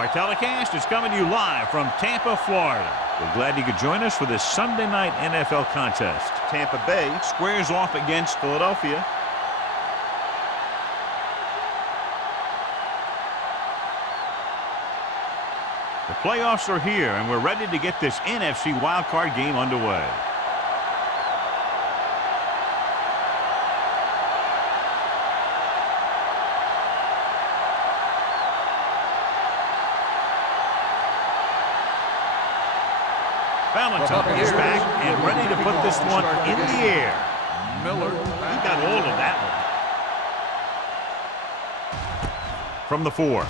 Our telecast is coming to you live from Tampa, Florida. We're glad you could join us for this Sunday night NFL contest. Tampa Bay Squares off against Philadelphia. The playoffs are here, and we're ready to get this NFC Wildcard game underway. Valentine is back and ready to put this one in the air. Miller, He got hold of that one. From the 4.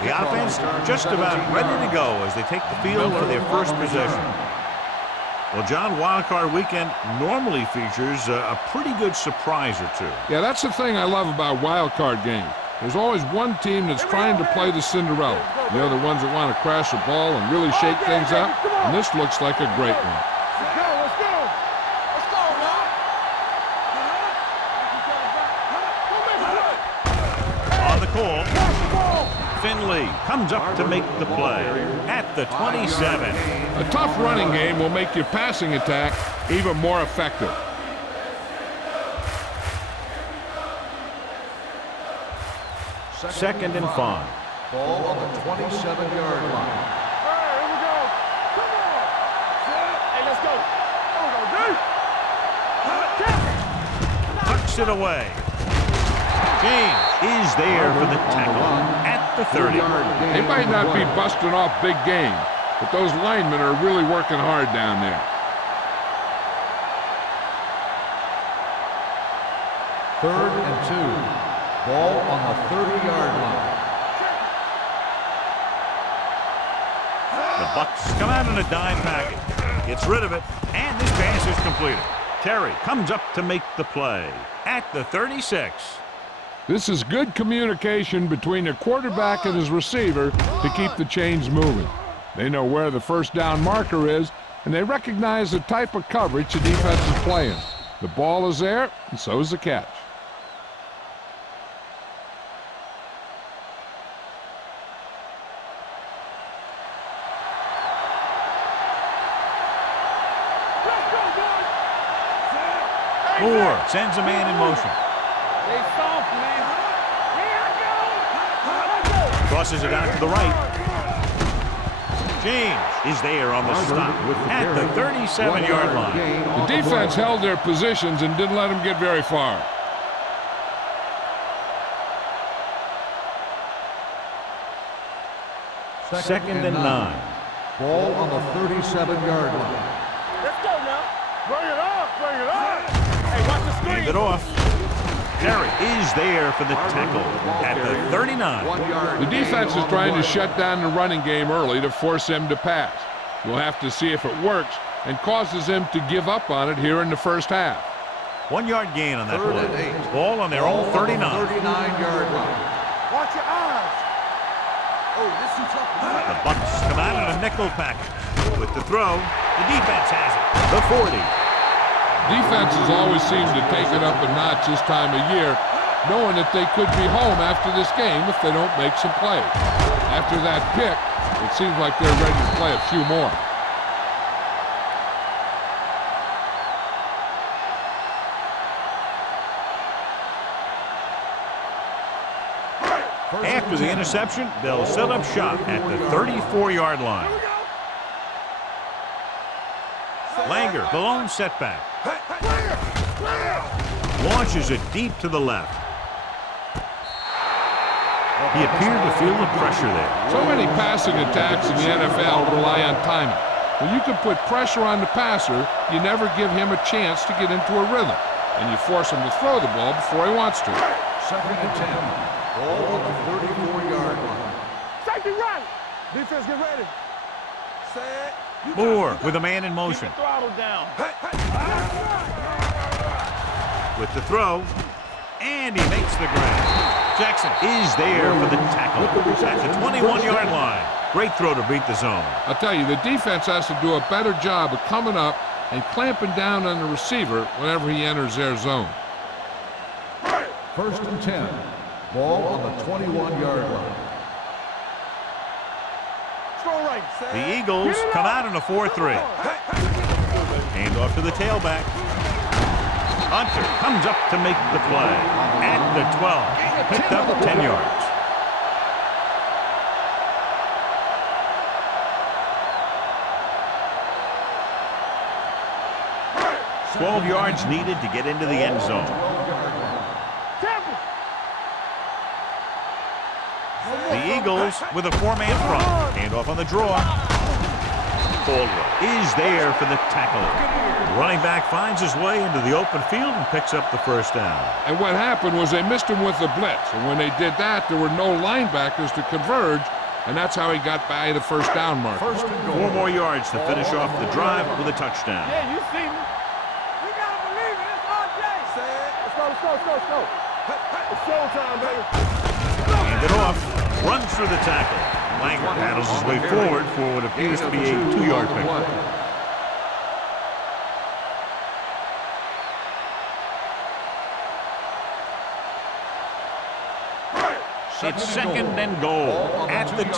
The offense just about ready to go as they take the field for their first possession. Well, John, Wildcard Weekend normally features a pretty good surprise or two. Yeah, that's the thing I love about Wildcard games. There's always one team that's trying to play the Cinderella. The other ones that want to crash the ball and really shake things up. And this looks like a great one. Let's go. Let's go, man. On the call, Finley comes up to make the play at the 27. A tough running game will make your passing attack even more effective. Second and 5. Ball on the 27-yard line. Here we go. Come on. Hey, let's go. Tucks it away. James is there for the tackle at the 30. They might not be busting off big game, but those linemen are really working hard down there. Third and 2. Ball on the 30-yard line. The Bucs come out in a dime package. Gets rid of it, and this pass is completed. Terry comes up to make the play at the 36. This is good communication between the quarterback and his receiver to keep the chains moving. They know where the first down marker is, and they recognize the type of coverage the defense is playing. The ball is there, and so is the catch. Moore sends a man in motion. Crosses it out to the right. James is there on the stop at the 37-yard line. The defense held their positions and didn't let them get very far. Second and 9. Ball on the 37-yard line. Let's go now. Bring it up. Bring it up. Hey, watch the screen. Hand it off. Terry is there for the tackle at the 39. The defense is trying to shut down the running game early to force him to pass. We'll have to see if it works and causes him to give up on it here in the first half. 1 yard gain on that Third and play. 8. Ball on their own 39. 39-yard line. Watch your eyes. Oh, this is tough. The Bucs come out in a nickel package. With the throw, the defense has it. The 40. Defenses always seem to take it up a notch this time of year, knowing that they could be home after this game if they don't make some plays. After that pick, it seems like they're ready to play a few more. After the interception, they'll set up shop at the 34-yard line. Langer, the lone setback. Launches it deep to the left. He appeared to feel the pressure there. So many passing attacks in the NFL rely on timing. When you can put pressure on the passer, you never give him a chance to get into a rhythm, and you force him to throw the ball before he wants to. Second and 10. Ball on the 34-yard line. Safety right. Defense get ready. Set. Moore with a man in motion. Throttle down. With the throw, and he makes the grab. Jackson is there for the tackle at the 21-yard line. Great throw to beat the zone. I'll tell you, the defense has to do a better job of coming up and clamping down on the receiver whenever he enters their zone. First and 10. Ball on the 21-yard line. The Eagles come out in a 4-3. Hand off to the tailback. Hunter comes up to make the play. At the 12. Picked up 10 yards. 12 yards needed to get into the end zone. The Eagles with a 4-man front. Hand off on the draw. Caldwell is there for the tackle. The running back finds his way into the open field and picks up the first down. And what happened was they missed him with the blitz. And when they did that, there were no linebackers to converge. And that's how he got by the first down mark. 4 more yards to finish off the drive with a touchdown. Yeah, you see me. You got to believe it. It's RJ. Let's go. It's showtime, baby. Hand it off. Runs through the tackle. Langer paddles his way forward for what appears to be a 2-yard pickup. It's second and goal at the 2.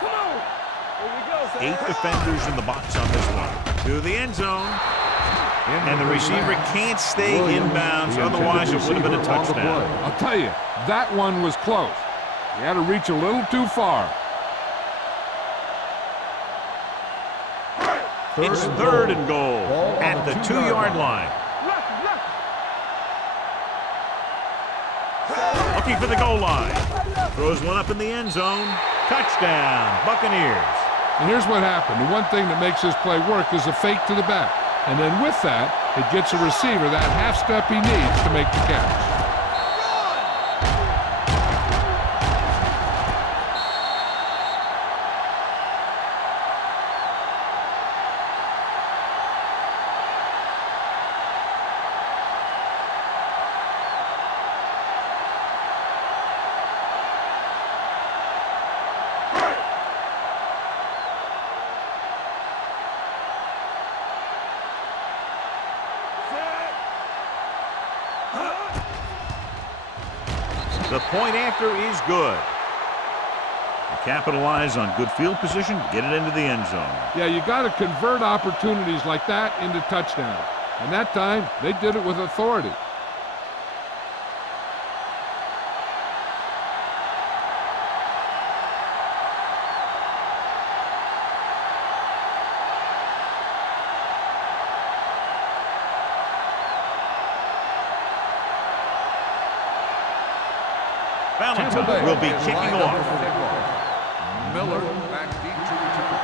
Come on. Here we go. 8 defenders in the box on this one. To the end zone. And the receiver can't stay inbounds, otherwise it would have been a touchdown. I'll tell you, that one was close. He had to reach a little too far. It's third and goal at the 2-yard line. Looking for the goal line. Throws one up in the end zone. Touchdown, Buccaneers. And here's what happened. The one thing that makes this play work is a fake to the back. And then with that, it gets a receiver that half step he needs to make the catch. The point after is good. They capitalize on good field position, get it into the end zone. Yeah, you got to convert opportunities like that into touchdowns. And that time, they did it with authority. Valentine will be kicking off. Miller back deep to return.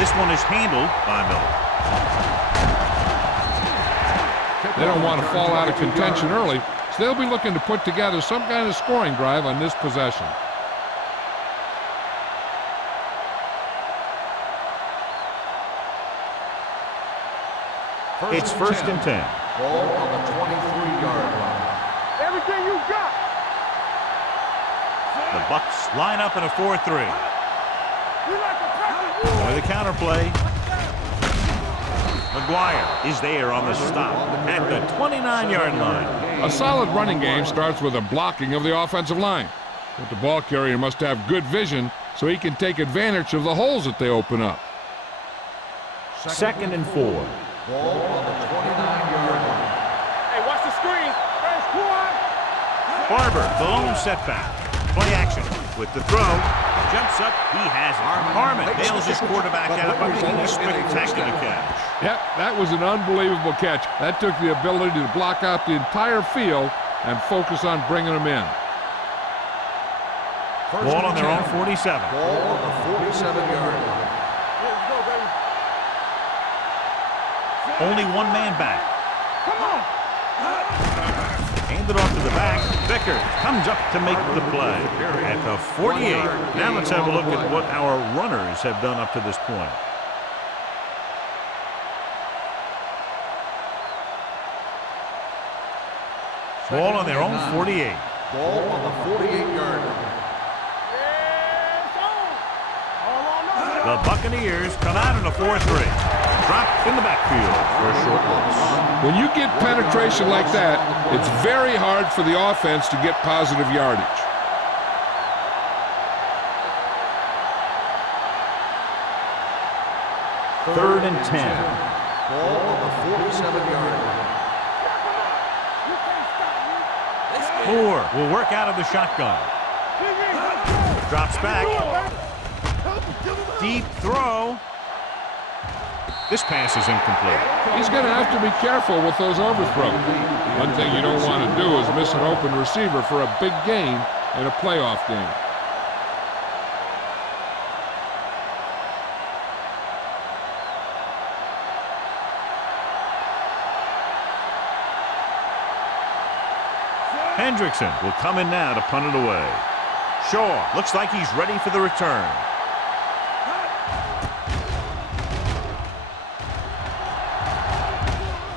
This one is handled by Miller. They don't want to fall out of contention early, so they'll be looking to put together some kind of scoring drive on this possession. It's first and 10. Ball on the 23-yard line. Everything you got. The Bucks line up in a 4-3. With a counterplay. McGuire is there on the stop at the 29-yard line. A solid running game starts with a blocking of the offensive line. But the ball carrier must have good vision so he can take advantage of the holes that they open up. Second and 4. Ball on the 29-yard line. Hey, watch the screen. Hey, squad. Barber, the lone setback. Play action with the throw. Jumps up, he has it. Harmon bails his quarterback out by making a spectacular catch. Yep, that was an unbelievable catch. That took the ability to block out the entire field and focus on bringing them in. Ball on their own 47. Ball on the 47-yard line. Let's go, baby. Only one man back. Come on. Handed off to the back. Vickers comes up to make the play at the 48. Now let's have a look at what our runners have done up to this point. Ball on their own 48. Ball on the 48-yard line. It's on. All on us. The Buccaneers come out in a 4-3. dropped in the backfield for a short loss. When you get penetration like that, it's very hard for the offense to get positive yardage. Third and 10. Ball on the 47-yard line. Moore will work out of the shotgun. Drops back. Deep throw. This pass is incomplete. He's going to have to be careful with those overthrows. One thing you don't want to do is miss an open receiver for a big gain in a playoff game. Hendrickson will come in now to punt it away. Shaw looks like he's ready for the return.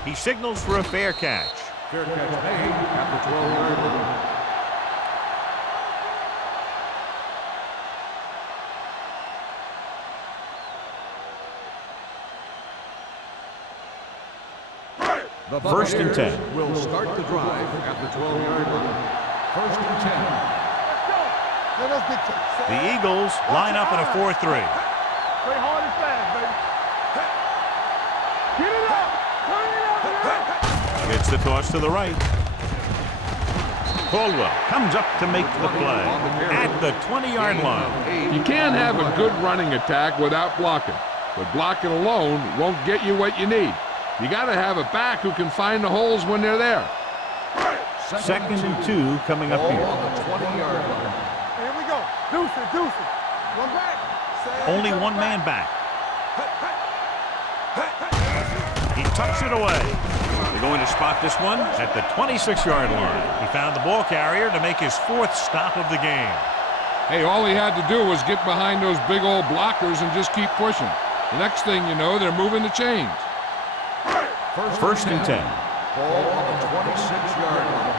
He signals for a fair catch. Fair catch made at the 12-yard line. The First and 10. Will start the drive at the 12-yard line. First and 10. The Eagles line up in a 4-3. Play hard and fast, baby. Get it up. Turn it up. Gets the toss to the right. Caldwell comes up to make the play at the 20-yard line. You can't have a good running attack without blocking, but blocking alone won't get you what you need. You got to have a back who can find the holes when they're there. Second and 2 coming up here. On the 20-yard line. Here we go. Deuce it. One back. Only one man back. He tucks it away. They're going to spot this one at the 26-yard line. He found the ball carrier to make his 4th stop of the game. Hey, all he had to do was get behind those big old blockers and just keep pushing. The next thing you know, they're moving the chains. First and 10. Ball on the 26-yard line.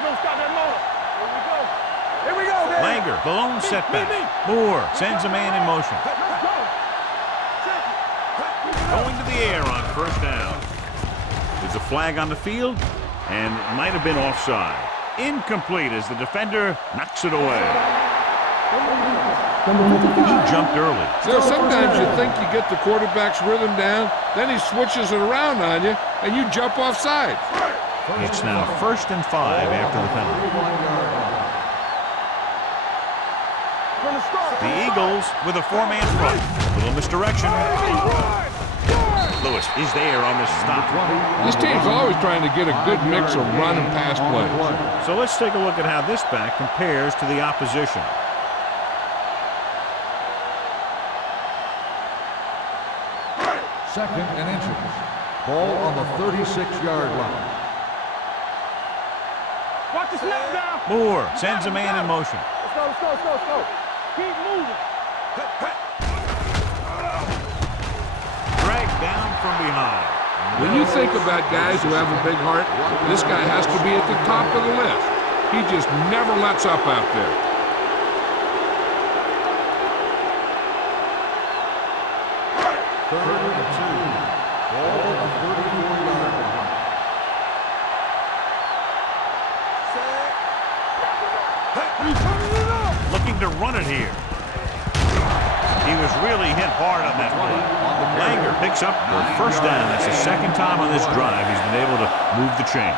Don't stop that motor. Here we go, baby. Langer, the lone setback. Moore sends a man in motion. Going to the air on first down. There's a flag on the field, and it might have been offside. Incomplete as the defender knocks it away. He jumped early. So sometimes you think you get the quarterback's rhythm down, then he switches it around on you, and you jump off sides. It's now first and 5 after the penalty. The Eagles with a 4-man front. Little misdirection. Lewis is there on the stop. This team's always trying to get a good mix of run and pass plays. So let's take a look at how this back compares to the opposition. Second and inches. Ball on the 36-yard line. Watch the snap down. Moore sends a man in motion. Let's go. Keep moving. Dragged down from behind. When you think about guys who have a big heart, this guy has to be at the top of the list. He just never lets up out there. Third and 2. Ball on the 34-yard line. Looking to run it here. He was really hit hard on that play. Langer picks up the first down. That's the second time on this drive he's been able to move the chains.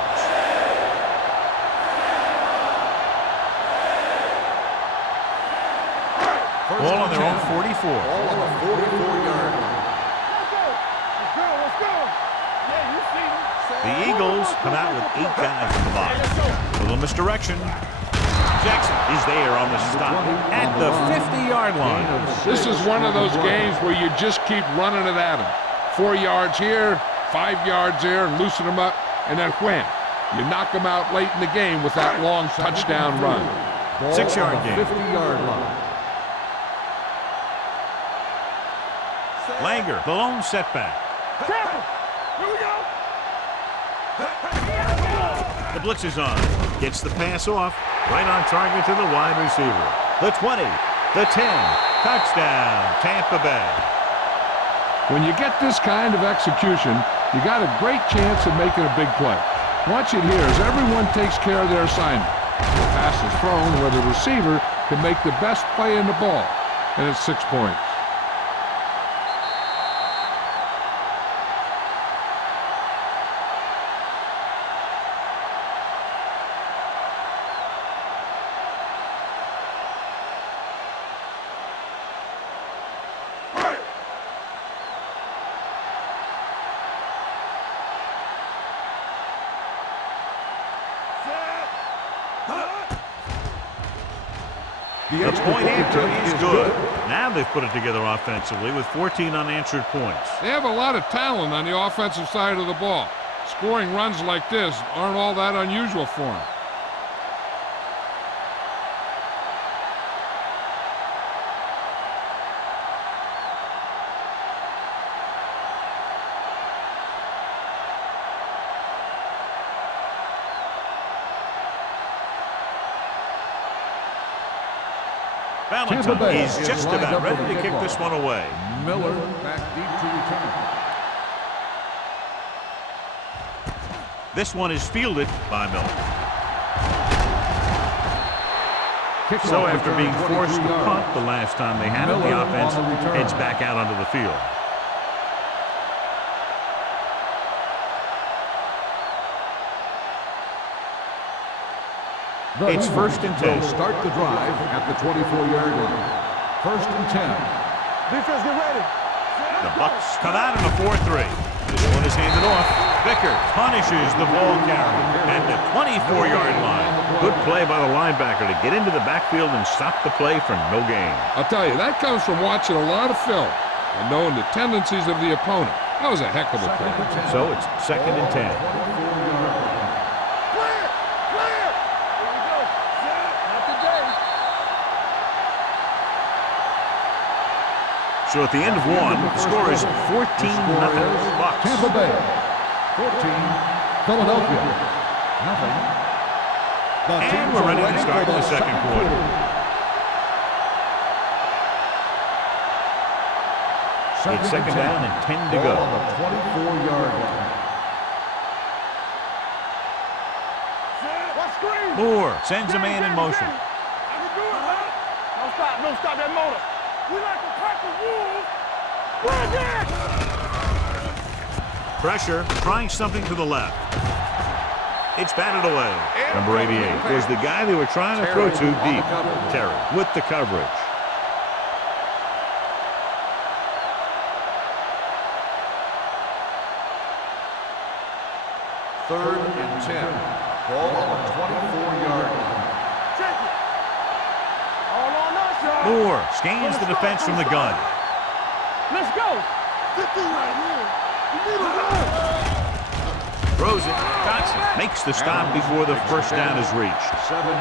Ball on their own 44. Ball on the 44-yard line. Let's go. Yeah, you see him. The Eagles come out with 8 guys in the box. A little misdirection. Jackson is there on the stop at the 50-yard line. This is one of those games where you just keep running it at him. 4 yards here, 5 yards there, and loosen them up, and then wham. You knock them out late in the game with that long touchdown run. 6-yard gain. 50-yard line. Langer, the lone setback. Tampa. Here we go. The blitz is on. Gets the pass off. Right on target to the wide receiver. The 20, the 10. Touchdown, Tampa Bay. When you get this kind of execution, you got a great chance of making a big play. Watch it here as everyone takes care of their assignment. The pass is thrown where the receiver can make the best play in the ball, and it's 6 points. The point after is good. Now they've put it together offensively with 14 unanswered points. They have a lot of talent on the offensive side of the ball. Scoring runs like this aren't all that unusual for them. Valentine is just about ready to kick this one away. Miller back deep to return. This one is fielded by Miller. So after being forced to punt the last time they had it, the offense heads back out onto the field. It's 1st and 10. Start the drive at the 24-yard line. 1st and 10. Defense, get ready. The Bucks come out in a 4-3. This one is handed off. Vickers punishes the ball carrier at the 24-yard line. Good play by the linebacker to get into the backfield and stop the play for no gain. I'll tell you, that comes from watching a lot of film and knowing the tendencies of the opponent. That was a heck of a play. So it's 2nd and 10. So at the end of one, the score is 14-0 Bucks. Tampa Bay, 14, Philadelphia, nothing. And we're ready to start the second quarter. It's 2nd down and 10 to go. On the 24-yard line. Moore sends a man in motion. Don't stop that motor. We like to pack the wolves. Bring it! Pressure, trying something to the left. It's batted away. Number 88 was the guy they were trying to throw to deep. Terry with the coverage. Third and 10. Ball on the 24-yard line. Check it. All on us, y'all. Moore scans the defense from the gun. Let's go. Get through right here. You need a run. Throws it. Johnson makes the stop before the first down is reached.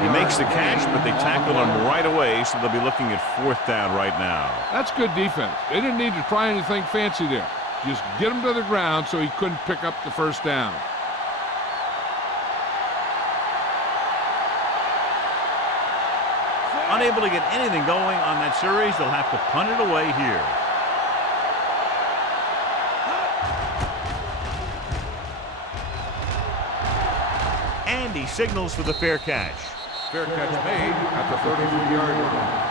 He makes the catch, but they tackle him right away, so they'll be looking at 4th down right now. That's good defense. They didn't need to try anything fancy there. Just get him to the ground so he couldn't pick up the first down. Unable to get anything going on that series, they'll have to punt it away here. And he signals for the fair catch. Fair catch made at the 33-yard line.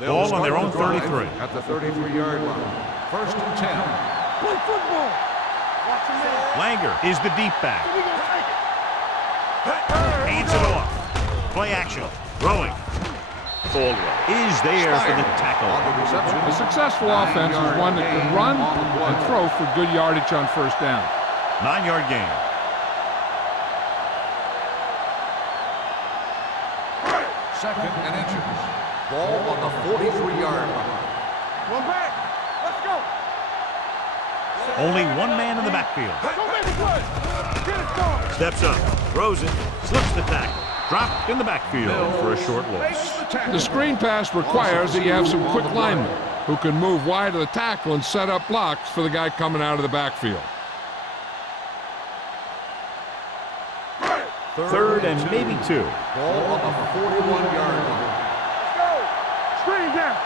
Ball on their own 33. At the 33-yard line. 1st and 10. Play football. Watch him there. Langer is the deep back. We gonna take it. Hands it off. Play action. Throwing. Baldwin is there for the tackle. A successful offense is one that can run and throw for good yardage on first down. 9-yard gain. Second and inches. Ball on the 43-yard line. One back. Let's go. Only one man in the backfield. Go make it good. Get it started. Steps up. Throws it. Slips the tackle. Dropped in the backfield for a short loss. The screen pass requires that you have some quick linemen who can move wide of the tackle and set up blocks for the guy coming out of the backfield. Third and maybe 2. Ball on the 41-yard line. Let's go. Screen down.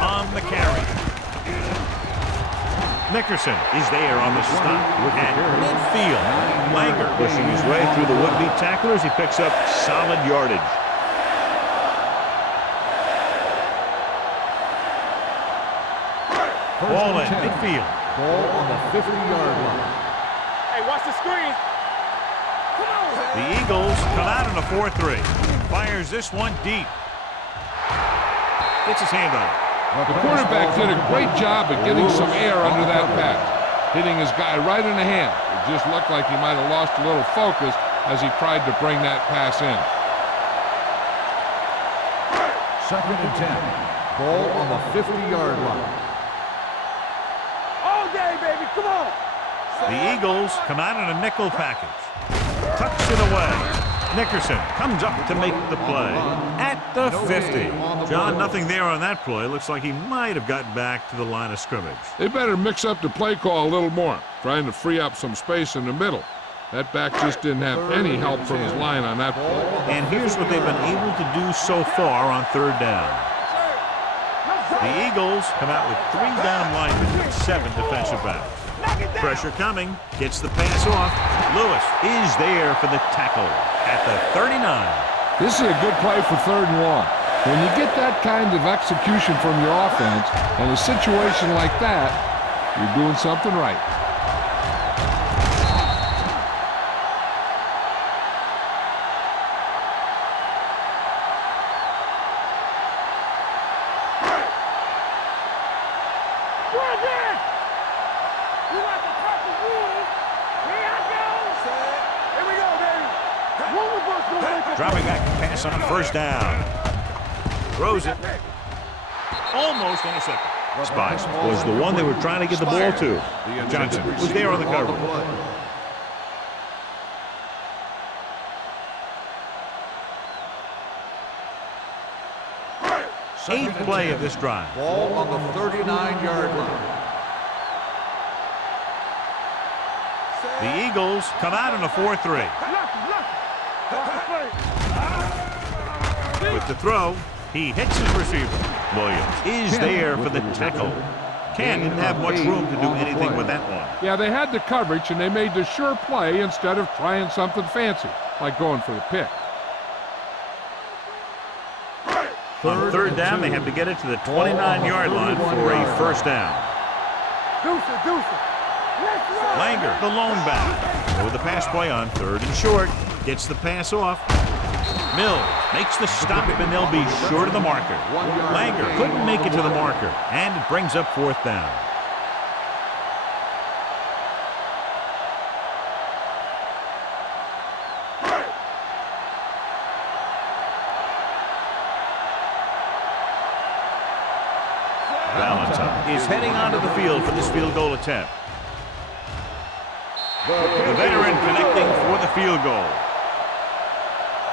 On the carry. Nickerson is there on the stop at midfield. Langer pushing his way through the would-be tacklers. He picks up solid yardage. Ball at midfield. Ball on the 50-yard line. Hey, watch the screen. Come on. The Eagles come out in a 4-3. Fires this one deep. Gets his hand on it. The quarterback did a great job of getting some air under that pass, hitting his guy right in the hand. It just looked like he might have lost a little focus as he tried to bring that pass in. 2nd and 10. Ball on the 50-yard line. All day, baby. Come on. The Eagles come out in a nickel package. Tucks it away. Nickerson comes up to make the play at the 50. John, nothing there on that play. Looks like he might have gotten back to the line of scrimmage. They better mix up the play call a little more, trying to free up some space in the middle. That back just didn't have any help from his line on that play. And here's what they've been able to do so far on 3rd down. The Eagles come out with 3 down linemen and 7 defensive backs. Pressure coming, gets the pass off. Lewis is there for the tackle at the 39. This is a good play for 3rd and long. When you get that kind of execution from your offense in a situation like that, you're doing something right. Dropping back to pass on 1st down. Throws it. Almost intercepted. Spice was the one they were trying to get the ball to. Johnson was there on the cover. 8th play of this drive. Ball on the 39-yard line. The Eagles come out in a 4-3. With the throw, he hits his receiver. Williams is there for the tackle. Ken didn't have much room to do anything with that one. Yeah, they had the coverage, and they made the sure play instead of trying something fancy, like going for the pick. On 3rd down, they have to get it to the 29-yard line for a 1st down. Langer, the lone back. With the pass play on 3rd and short. Gets the pass off. Mills makes the stop, and they'll be short of the marker. Langer couldn't make it to the marker, and it brings up 4th down. Valentine is heading onto the field for this field goal attempt. The veteran connecting for the field goal.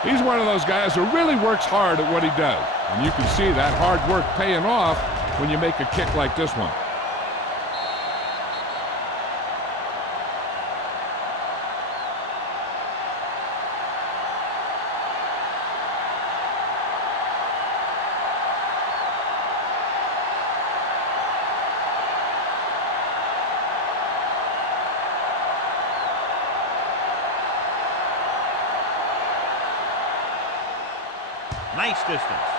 He's one of those guys who really works hard at what he does. And you can see that hard work paying off when you make a kick like this one. Nice distance.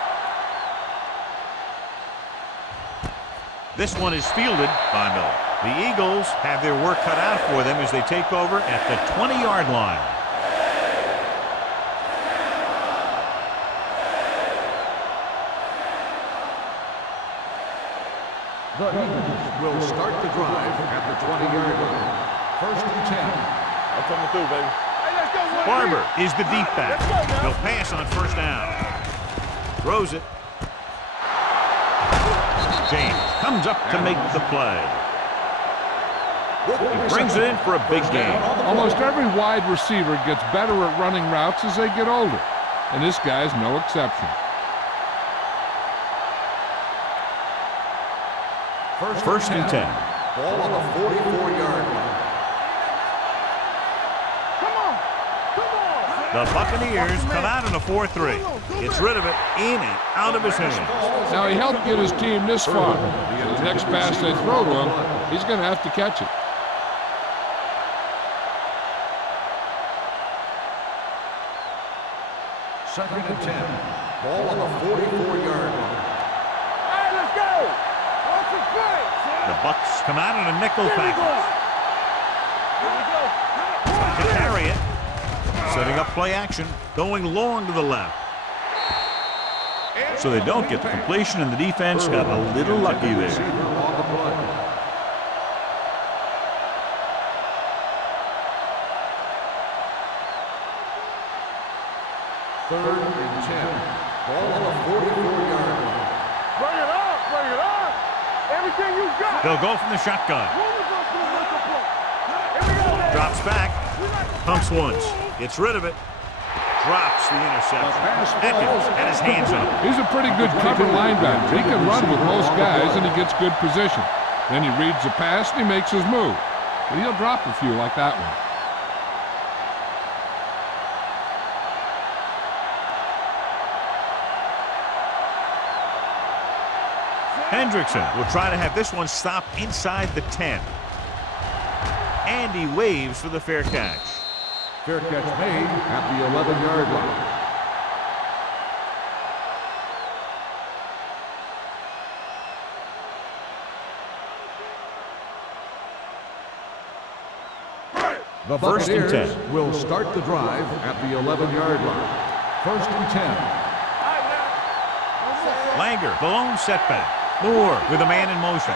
This one is fielded by Miller. The Eagles have their work cut out for them as they take over at the 20-yard line. The Eagles will start the drive at the 20-yard line. 1st and 10. I'm coming through, baby. Hey, let's go, Barber is the deep back. He'll pass on 1st down. Throws it. James comes up to make the play. He brings it in for a big game. Almost every wide receiver gets better at running routes as they get older, and this guy's no exception. 1st and 10. Ball on the 44-yard line. The Buccaneers come out in a 4-3. Gets rid of it, in and out of his hands. Now, he helped get his team this far. The next pass they throw to him, he's going to have to catch it. Second and 10. Ball on the 44-yard line. Hey, let's go! What's the play? The Bucs come out in a nickel package. To carry it. Setting up play action. Going long to the left. So they don't get the completion, and the defense got a little lucky there. Third and 10. Ball on the 44-yard line. Bring it up, bring it up. Everything you got. They'll go from the shotgun. Drops back. Pumps once. Gets rid of it. Drops the interception. Atkins had his hands up. He's a pretty good cover linebacker. He can run with most guys, and he gets good position. Then he reads the pass, and he makes his move. But he'll drop a few like that one. Hendrickson will try to have this one stop inside the 10. And he waves for the fair catch. Fair catch made at the 11-yard line. The First and 10. will start the drive at the 11-yard line. First and 10. Langer, the lone setback. Moore with a man in motion.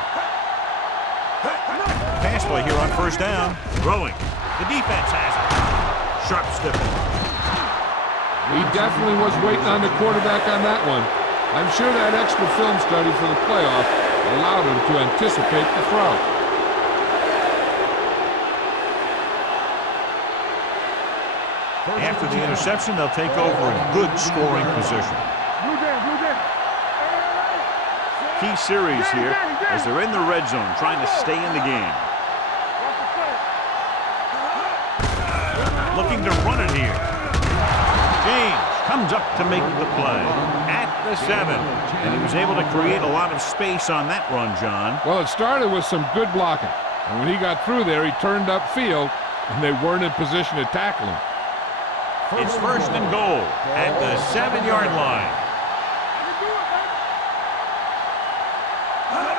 Pass play here on first down. Throwing. The defense has it. Sharp stiff. He definitely was waiting on the quarterback on that one. I'm sure that extra film study for the playoff allowed him to anticipate the throw. After the interception, they'll take over a good scoring position. Key series here as they're in the red zone trying to stay in the game. Looking to run it here. James comes up to make the play at the 7. And he was able to create a lot of space on that run, John. Well, it started with some good blocking. And when he got through there, he turned upfield, and they weren't in position to tackle him. It's first and goal at the 7-yard line.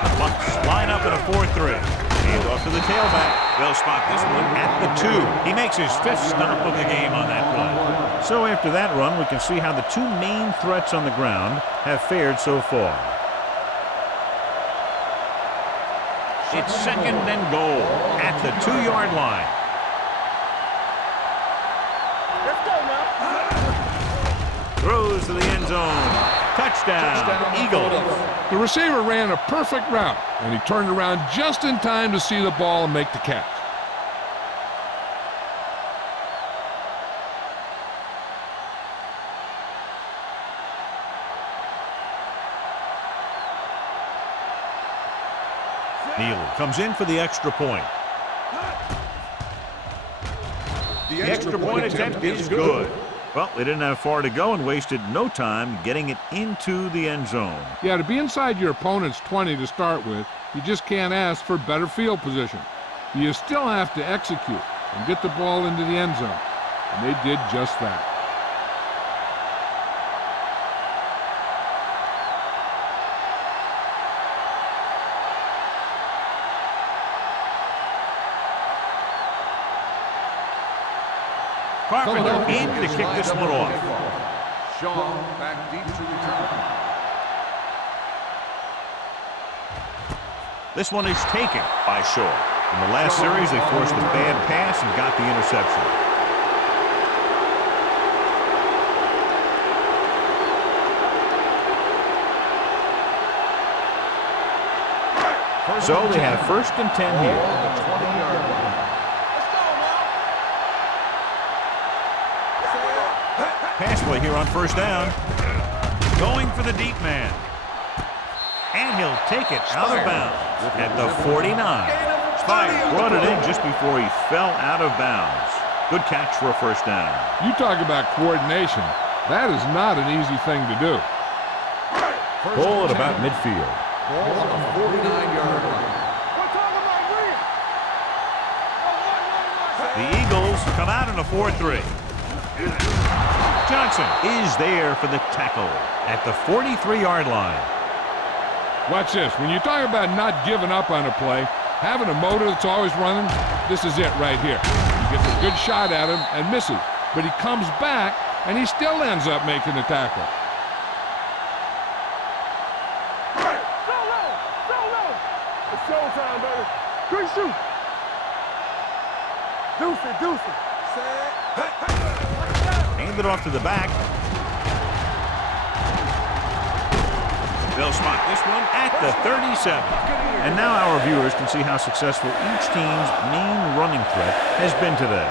The Bucs line up in a 4-3. Hand off to the tailback. They'll spot this one at the 2. He makes his 5th stop of the game on that play. So after that run, we can see how the two main threats on the ground have fared so far. It's second and goal at the 2-yard line. Throws to the end zone. Touchdown, Eagles. The receiver ran a perfect route, and he turned around just in time to see the ball and make the catch. Neal comes in for the extra point. The extra point attempt is good. Well, they didn't have far to go and wasted no time getting it into the end zone. Yeah, to be inside your opponent's 20 to start with, you just can't ask for better field position. You still have to execute and get the ball into the end zone. And they did just that. Carpenter in to kick this one off. Shaw back deep to return. This one is taken by Shaw. In the last series, they forced a bad pass and got the interception. So they have first and 10 here. Pass play here on first down. Going for the deep man. And he'll take it out of bounds at the 49. Shots fired. Brought it in just before he fell out of bounds. Good catch for a first down. You talk about coordination. That is not an easy thing to do. Ball at about midfield. Ball on the 49-yard line. The Eagles come out in a 4-3. Johnson is there for the tackle at the 43-yard line. Watch this. When you talk about not giving up on a play, having a motor that's always running, this is it right here. He gets a good shot at him and misses, but he comes back and he still ends up making the tackle. It's showtime, baby. Good shoot. Deuce it. Handed off to the back. They'll spot this one at the 37. And now our viewers can see how successful each team's main running threat has been today.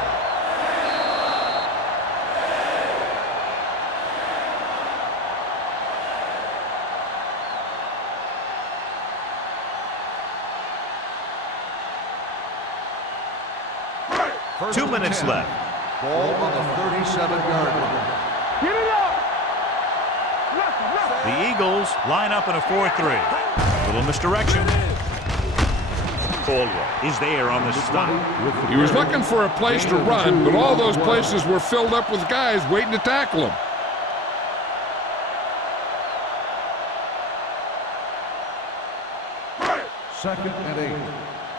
First 2 and minutes 10. left. Ball on the 37-yard line. Get it up. The Eagles line up in a 4-3. Little misdirection. Caldwell is there on the stop. He was looking for a place to run, but all those places were filled up with guys waiting to tackle him. Second and 8.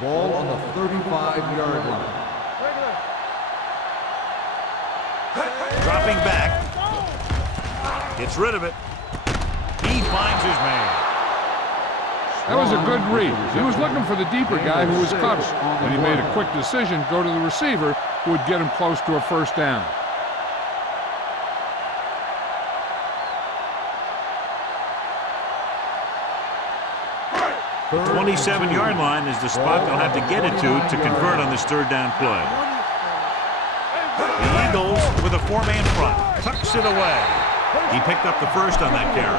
Ball on the 35-yard line. Dropping back. Gets rid of it. He finds his man. That was a good read. He was looking for the deeper guy who was covered, and he made a quick decision, go to the receiver who would get him close to a first down. The 27-yard line is the spot they'll have to get it to convert on this third down play. The Eagles with a four-man front. Tucks it away. He picked up the first on that carry.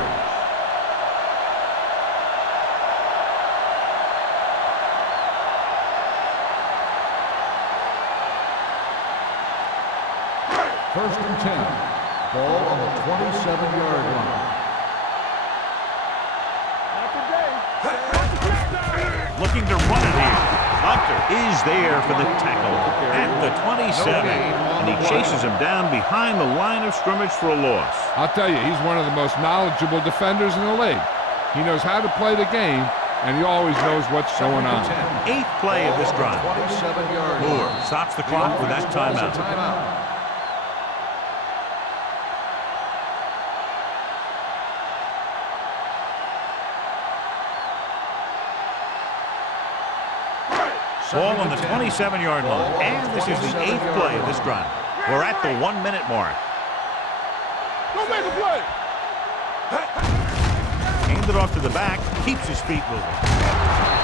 First and 10. Ball on the 27-yard line. Looking to run it here. Hunter is there for the tackle at the 27. And he chases him down behind the line of scrimmage for a loss. I'll tell you, he's one of the most knowledgeable defenders in the league. He knows how to play the game, and he always knows what's going on. 8th play of this drive. 27-yard Moore line. stops the clock with that timeout. Ball on the 27-yard line. And this is the 8th play of this drive. We're at the 1-minute mark. Go make a play. Handed off to the back. Keeps his feet moving.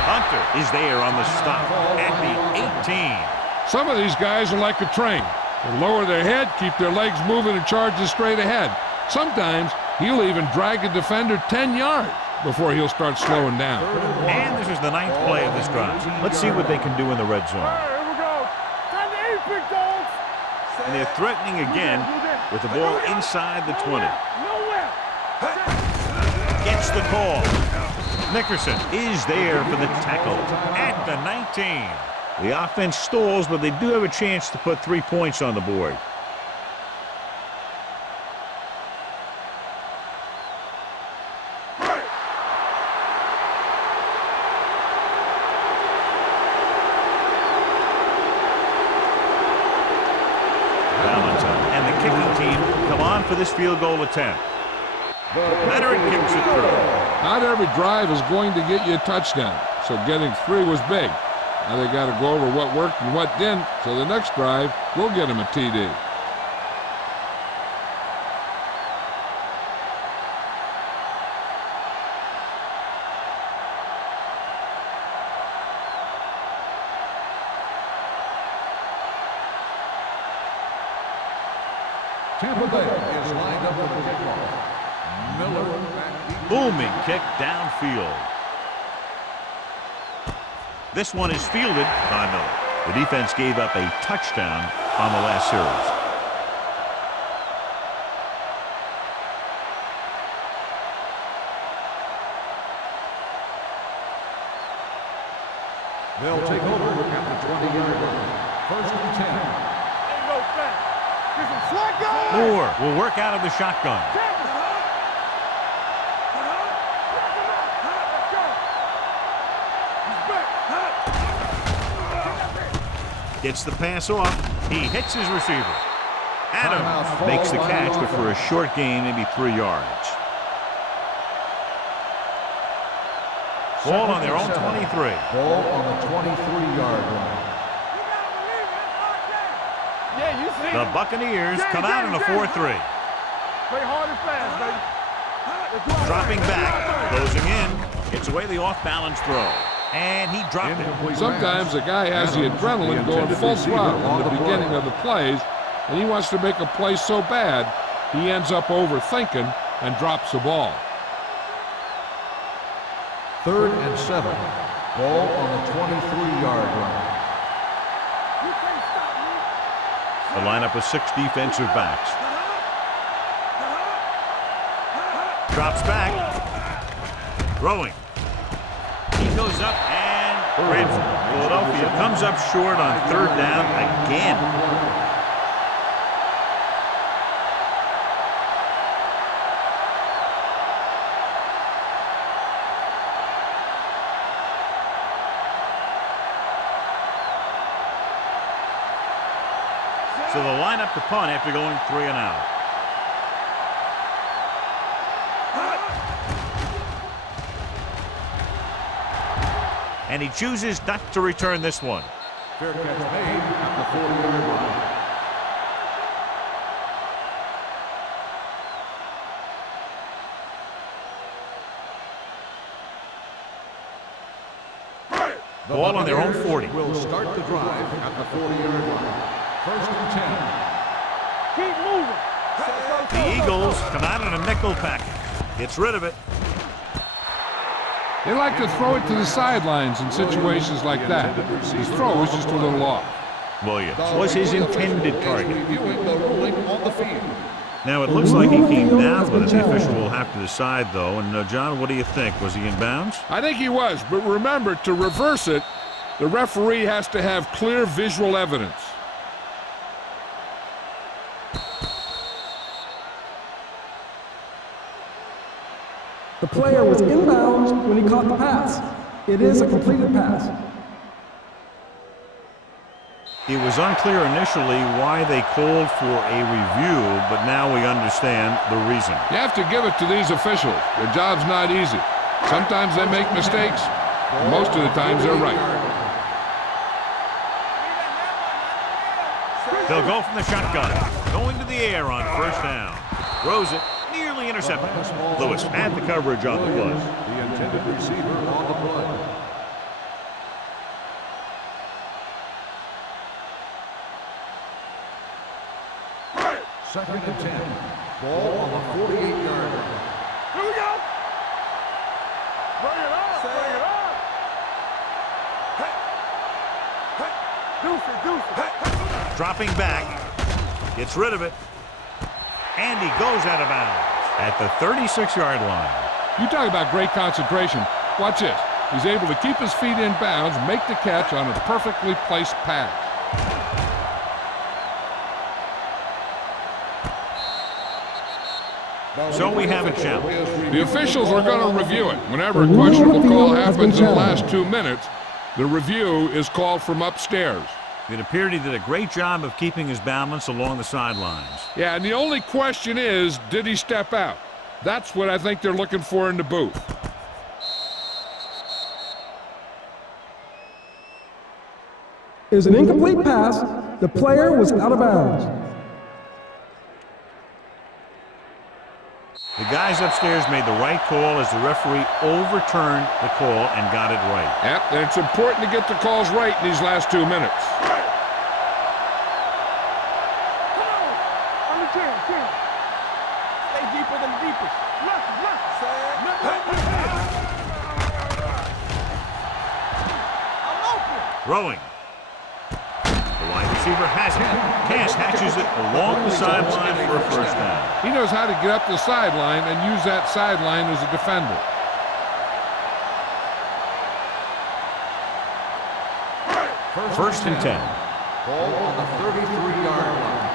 Hunter is there on the stop at the 18. Some of these guys are like a train. They lower their head, keep their legs moving, and charges straight ahead. Sometimes he'll even drag a defender 10 yards before he'll start slowing down. And this is the 9th play of this drive. Let's see what they can do in the red zone. All right, here we go. Time to eat, big dogs. And they're threatening again with the ball inside the 20. Nowhere. Gets the call. Nickerson is there for the tackle at the 19. The offense stalls, but they do have a chance to put 3 points on the board. For this field goal attempt. Leonard kicks it through. Not every drive is going to get you a touchdown, so getting 3 was big. Now they got to go over what worked and what didn't, so the next drive will get him a TD. Tampa Bay is lined up with the kickoff. Miller. Booming kick downfield. This one is fielded by Miller. The defense gave up a touchdown on the last series. They'll take over at the 20-yard line. First and 10. Ain't no thing. This is shotgun. Moore will work out of the shotgun. Gets the pass off. He hits his receiver. Adams makes the catch, but for a short gain, maybe 3 yards. Ball on their own 23. Ball on the 23-yard line. Yeah, you see. The Buccaneers come out in a 4-3. Play hard and fast, baby. Dropping back, closing in, gets away the off-balance throw. And he dropped it. Sometimes a guy has the adrenaline going full throttle in the beginning of the plays, and he wants to make a play so bad, he ends up overthinking and drops the ball. 3rd and 7. Ball on the 23-yard line. The lineup of 6 defensive backs. Drops back. Throwing. He goes up and grabs it. Philadelphia comes up short on 3rd down again. So the lineup to punt after going 3 and out. And he chooses not to return this one. Fair catch made at the 40-yard line. Ball on their own 40. Will start the drive at the 40-yard line. 1st and 10. Keep moving. The Eagles come out in a nickel package. Gets rid of it. They like to throw it to the sidelines in situations like that. His throw is just a little off. Williams was his intended target. Reviewing the ruling on the field. Now it looks like he came down with it. The official will have to decide, though. And John, what do you think? Was he in bounds? I think he was, but remember, to reverse it, the referee has to have clear visual evidence. The player was inbounds when he caught the pass. It is a completed pass. It was unclear initially why they called for a review, but now we understand the reason. You have to give it to these officials. Their job's not easy. Sometimes they make mistakes. Most of the times they're right. They'll go from the shotgun. Going to the air on 1st down. Throws it. Nearly intercepted. Lewis had the coverage on the play. The intended receiver on the play. 2nd and 10. Ball on the 48-yard line. Here we go. Bring it on. Bring it on. Deuce it, deuce it. Dropping back. Gets rid of it. And he goes out of bounds at the 36-yard line. You talk about great concentration. Watch this. He's able to keep his feet in bounds, make the catch on a perfectly placed pass. So we have a challenge. The officials are going to review it. Whenever a questionable call happens in the last 2 minutes, the review is called from upstairs. It appeared he did a great job of keeping his balance along the sidelines. Yeah, and the only question is, did he step out? That's what I think they're looking for in the booth. It was an incomplete pass. The player was out of bounds. The guys upstairs made the right call as the referee overturned the call and got it right. Yep, and it's important to get the calls right in these last 2 minutes. Come on. On the 10. Stay deeper than the deepest. Left. I'm Throwing. The wide receiver has it. Cash hatches it along the sideline for a first down. He knows how to get up the sideline and use that sideline as a defender. First and 10. Ball on the 33-yard line.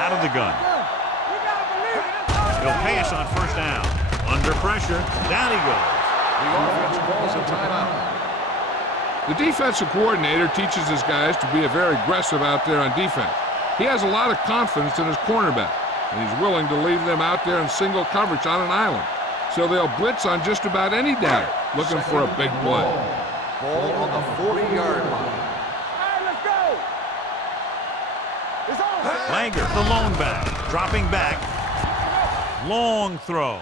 Out of the gun. He'll pass on first down. Under pressure. Down he goes. The offense calls a timeout. The defensive coordinator teaches his guys to be very aggressive out there on defense. He has a lot of confidence in his cornerback, and he's willing to leave them out there in single coverage on an island. So they'll blitz on just about any down, looking for a big play. Ball on the 40-yard line. Hey, let's go. It's on. Langer, the lone back. Dropping back. Long throw.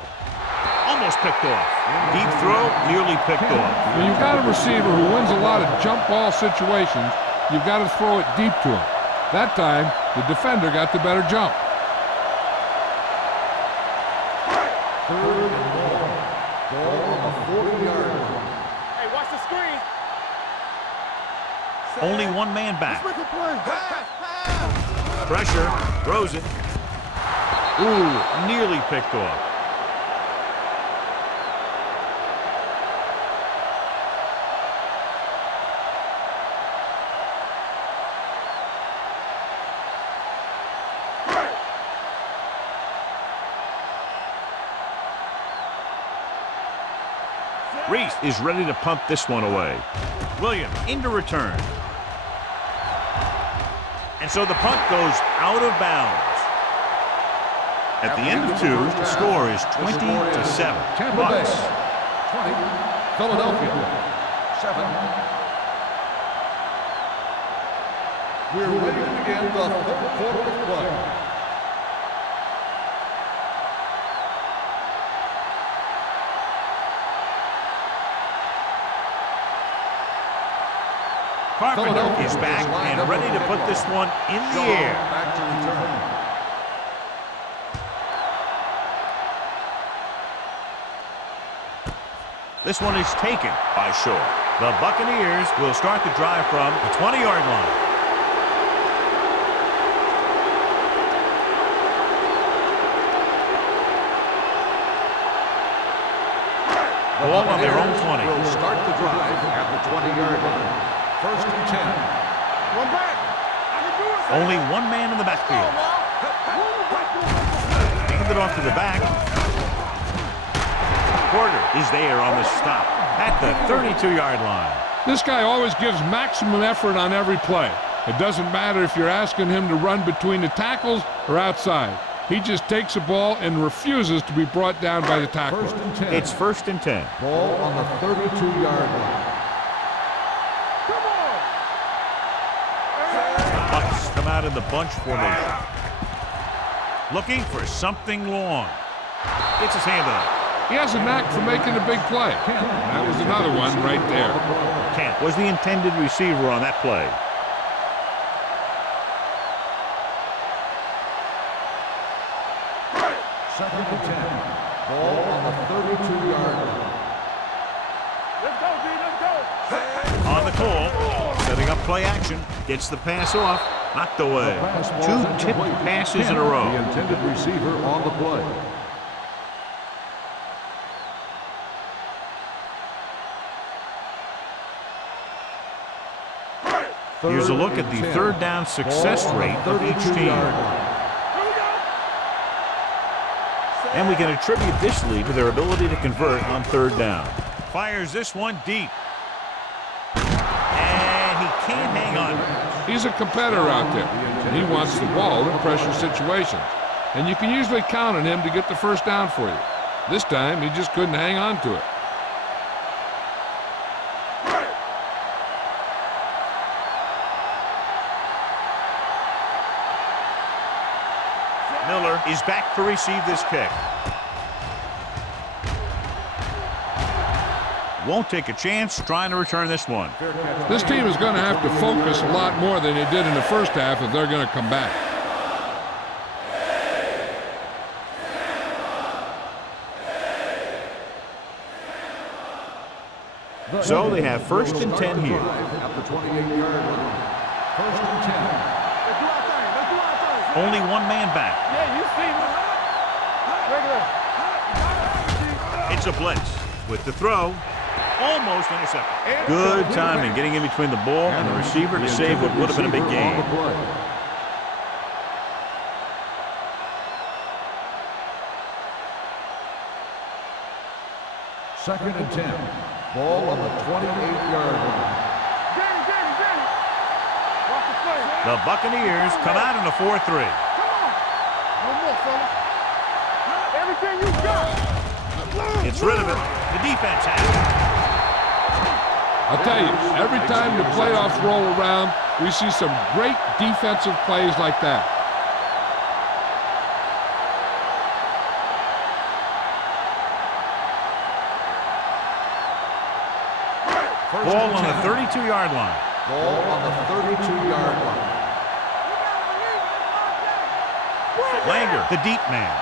Almost picked off. Deep throw, nearly picked off. When you've got a receiver who wins a lot of jump ball situations, you've got to throw it deep to him. That time, the defender got the better jump. Third and long. Ball on the 40-yard line. Hey, watch the screen. Only one man back. Pressure, throws it. Ooh, nearly picked off. Reese is ready to punt this one away. Williams into return. And so the punt goes out of bounds. At the end of 2, the score is 20-7. Tampa Bay 20, Philadelphia 7. We're ready to begin the third quarter of play. Carpenter is back and ready to put this one in the air. Back to return. This one is taken by Shaw. The Buccaneers will start the drive from the 20-yard line. Ball on their own 20. Will start the drive at the 20-yard line. First and 10. One back. I can do it. Only one man in the backfield. Hand it off to the back. Porter is there on the stop at the 32-yard line. This guy always gives maximum effort on every play. It doesn't matter if you're asking him to run between the tackles or outside. He just takes the ball and refuses to be brought down by the tackle. First and 10. It's first and 10. Ball on the 32-yard line. Bucks come out in the bunch formation. Looking for something long. Gets his hand on it. He has a knack for making a big play. That was another one right there. Kent was the intended receiver on that play. Second and 10. Ball on the 32-yard line. Let's go, D. Let's go. On the call, setting up play action. Gets the pass off. Knocked away. Two tipped passes in a row. The intended receiver on the play. Here's a look at the third down success rate of each team. And we can attribute this lead to their ability to convert on third down. Fires this one deep. And he can't hang on. He's a competitor out there, and he wants the ball in pressure situations. And you can usually count on him to get the first down for you. This time, he just couldn't hang on to it. Miller is back to receive this kick. Won't take a chance trying to return this one. This team is going to have to focus a lot more than they did in the first half if they're going to come back. So they have first and 10 here. At the 28-yard line. First and 10. Let's do our thing. Let's do our thing. Only one man back. Yeah, you see me. Regular. It's a blitz with the throw. Almost intercepted. Good timing getting in between the ball and the receiver to save what would have been a big gain. Second and 10. Ball on the 28-yard line. Danny. Watch the play. The Buccaneers come out in a 4-3. Come on. No more, fellas. Everything you got. Gets rid of it. The defense has it. I'll tell you, every time the playoffs roll around, we see some great defensive plays like that. Ball on the 32-yard line. Ball on the 32-yard line. Langer, the deep man.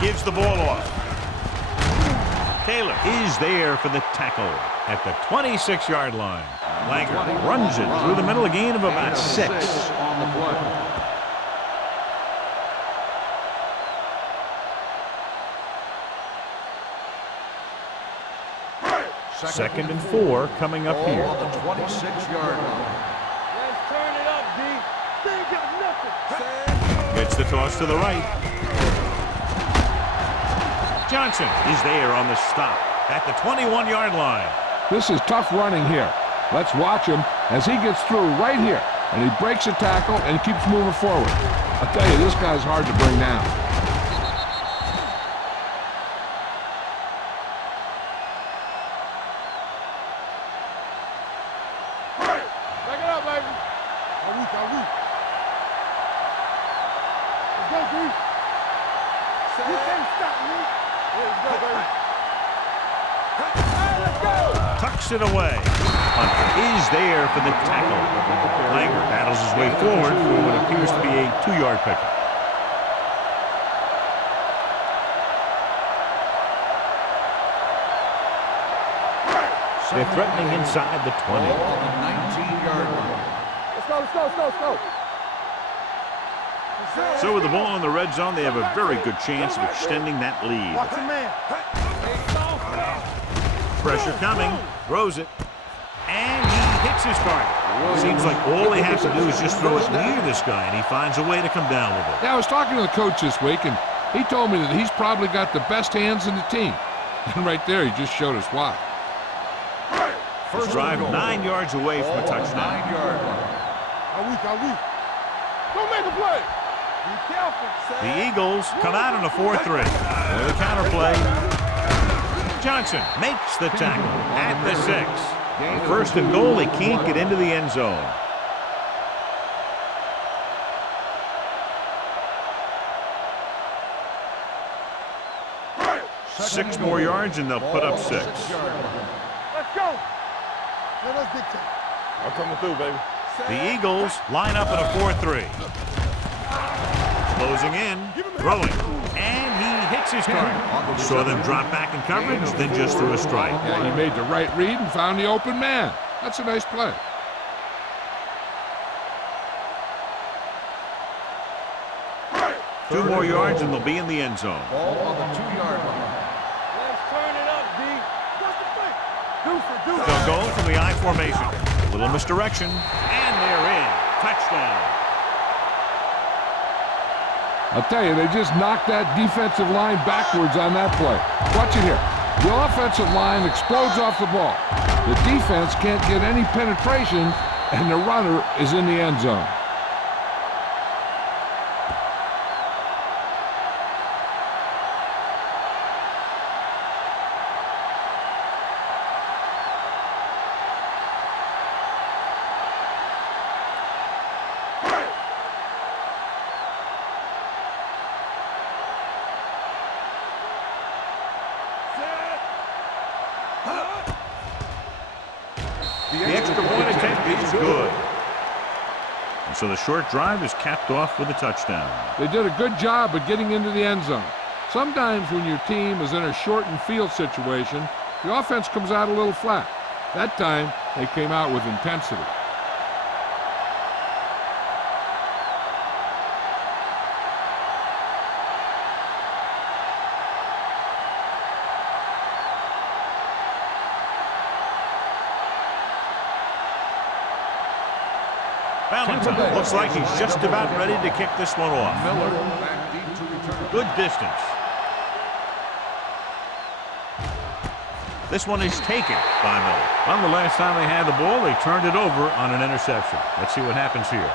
Gives the ball off. Taylor is there for the tackle at the 26-yard line. Langer runs it through the middle, a gain of about 6. On the play. Second and 4 coming up Ball here. on the 26-yard line. Let's turn it up, D. They ain't got nothing. Gets the toss to the right. Johnson is there on the stop at the 21-yard line. This is tough running here. Let's watch him as he gets through right here. And he breaks a tackle and keeps moving forward. I'll tell you, this guy's hard to bring down. Back it up, baby. Are we? Let's go, D. You can't stop me. Let's go, baby. Hey, let's go. Tucks it away. Hunter is there for the tackle. Langer battles his way forward for what appears to be a 2-yard pickup. They're threatening inside the 20. Ball on the 19-yard line. Let's go. So with the ball in the red zone, they have a very good chance of extending that lead. Watch the man. Pressure coming. Throws it. And he hits his target. Seems like all they have to do is just throw it near this guy, and he finds a way to come down with it. Yeah, I was talking to the coach this week, and he told me that he's probably got the best hands in the team. And right there, he just showed us why. First drive 9 yards away from a touchdown. 9-yard line. Are we? Don't make a play. Be careful. The Eagles come out on a 4-3. The counterplay. Johnson makes the tackle at the 6. First and goal, they can't get into the end zone. Six more yards and they'll put up 6. Let's go. Let us dictate. I'm coming through, baby. The Eagles line up in a 4-3. Closing in, throwing, and he hits his target. Saw them drop back in coverage, then just threw a strike. Yeah, he made the right read and found the open man. That's a nice play. Two more yards and they'll be in the end zone. Ball on the 2-yard line. Let's turn it up, D. What's the play? Deuce. They'll go from the I formation. A little misdirection, and they're in. Touchdown. I'll tell you, they just knocked that defensive line backwards on that play. Watch it here. The offensive line explodes off the ball. The defense can't get any penetration, and the runner is in the end zone. The extra point attempt is good. And so the short drive is capped off with a touchdown. They did a good job of getting into the end zone. Sometimes when your team is in a shortened field situation, the offense comes out a little flat. That time, they came out with intensity. Valentine looks like he's just about ready to kick this one off. Miller back deep to return. Good distance. This one is taken by Miller. Well, the last time they had the ball, they turned it over on an interception. Let's see what happens here.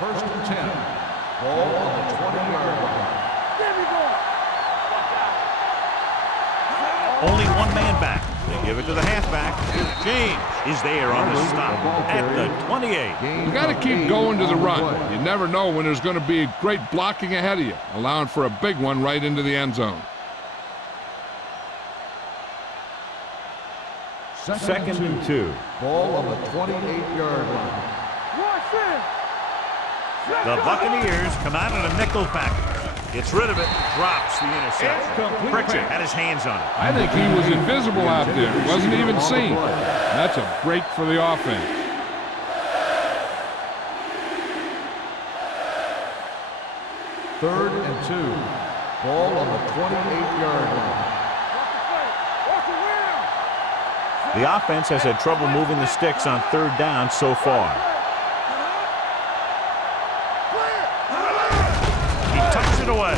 First and 10. Ball on the 20-yard line. Only one man back. They give it to the halfback. James is there on the stop at the 28. You got to keep going to the run. You never know when there's going to be great blocking ahead of you, allowing for a big one right into the end zone. Second and 2. Ball on the 28-yard line. The Buccaneers come out in a nickel package. Gets rid of it, drops the interception. Pritchett had his hands on it. I think he was invisible out there. Wasn't even seen. That's a break for the offense. Third and 2. Ball on the 28-yard line. The offense has had trouble moving the sticks on third down so far. He tucks it away.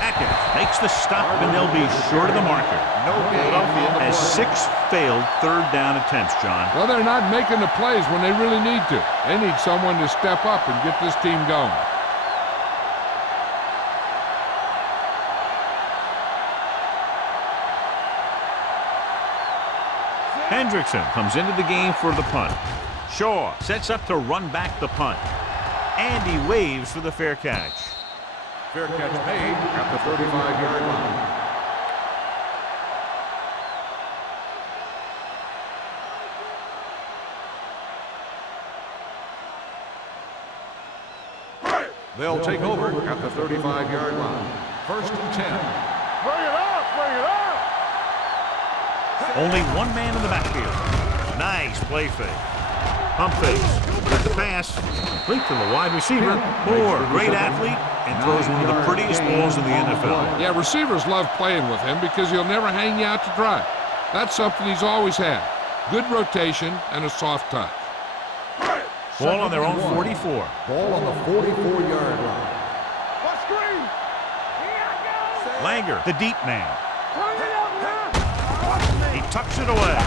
Atkins makes the stop, and they'll be short of the marker. Philadelphia has 6 failed third down attempts, John. Well, they're not making the plays when they really need to. They need someone to step up and get this team going. Hendrickson comes into the game for the punt. Shaw sets up to run back the punt. And he waves for the fair catch. Fair catch made at the 35-yard line. They'll take over at the 35-yard line. First and 10. Bring it up, bring it up. Only one man in the backfield. Nice play fake. Pump fake. With the pass. Complete to the wide receiver. Moore, great athlete, and throws one of the prettiest balls in the NFL. Yeah, receivers love playing with him because he'll never hang you out to dry. That's something he's always had. Good rotation and a soft touch. Ball on their own 44. Ball on the 44-yard line. Langer, the deep man. He tucks it away.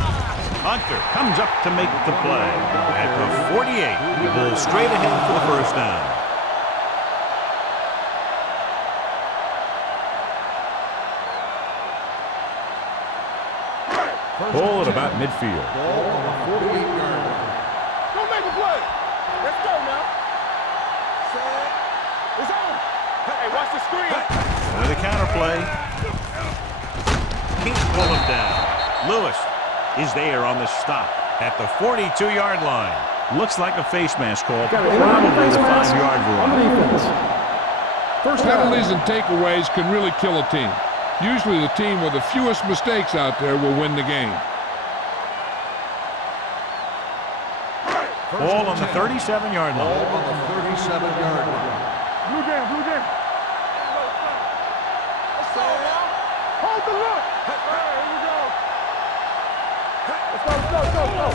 Hunter comes up to make the play. At the 48, the ball straight ahead for the first down. Ball at about midfield. Ball on the 48-yard line. Don't make a play. Let's go now. It's on. Hey, watch the screen. With a counterplay. Can't pull him down. Lewis is there on the stop at the 42-yard line. Looks like a face mask call. Probably the 5-yard variety. Penalties and takeaways can really kill a team. Usually the team with the fewest mistakes out there will win the game. Ball on the 37-yard Ball line. on the 37-yard line. Blue down, blue down. Hold the look. Hey, here we go. Let's go.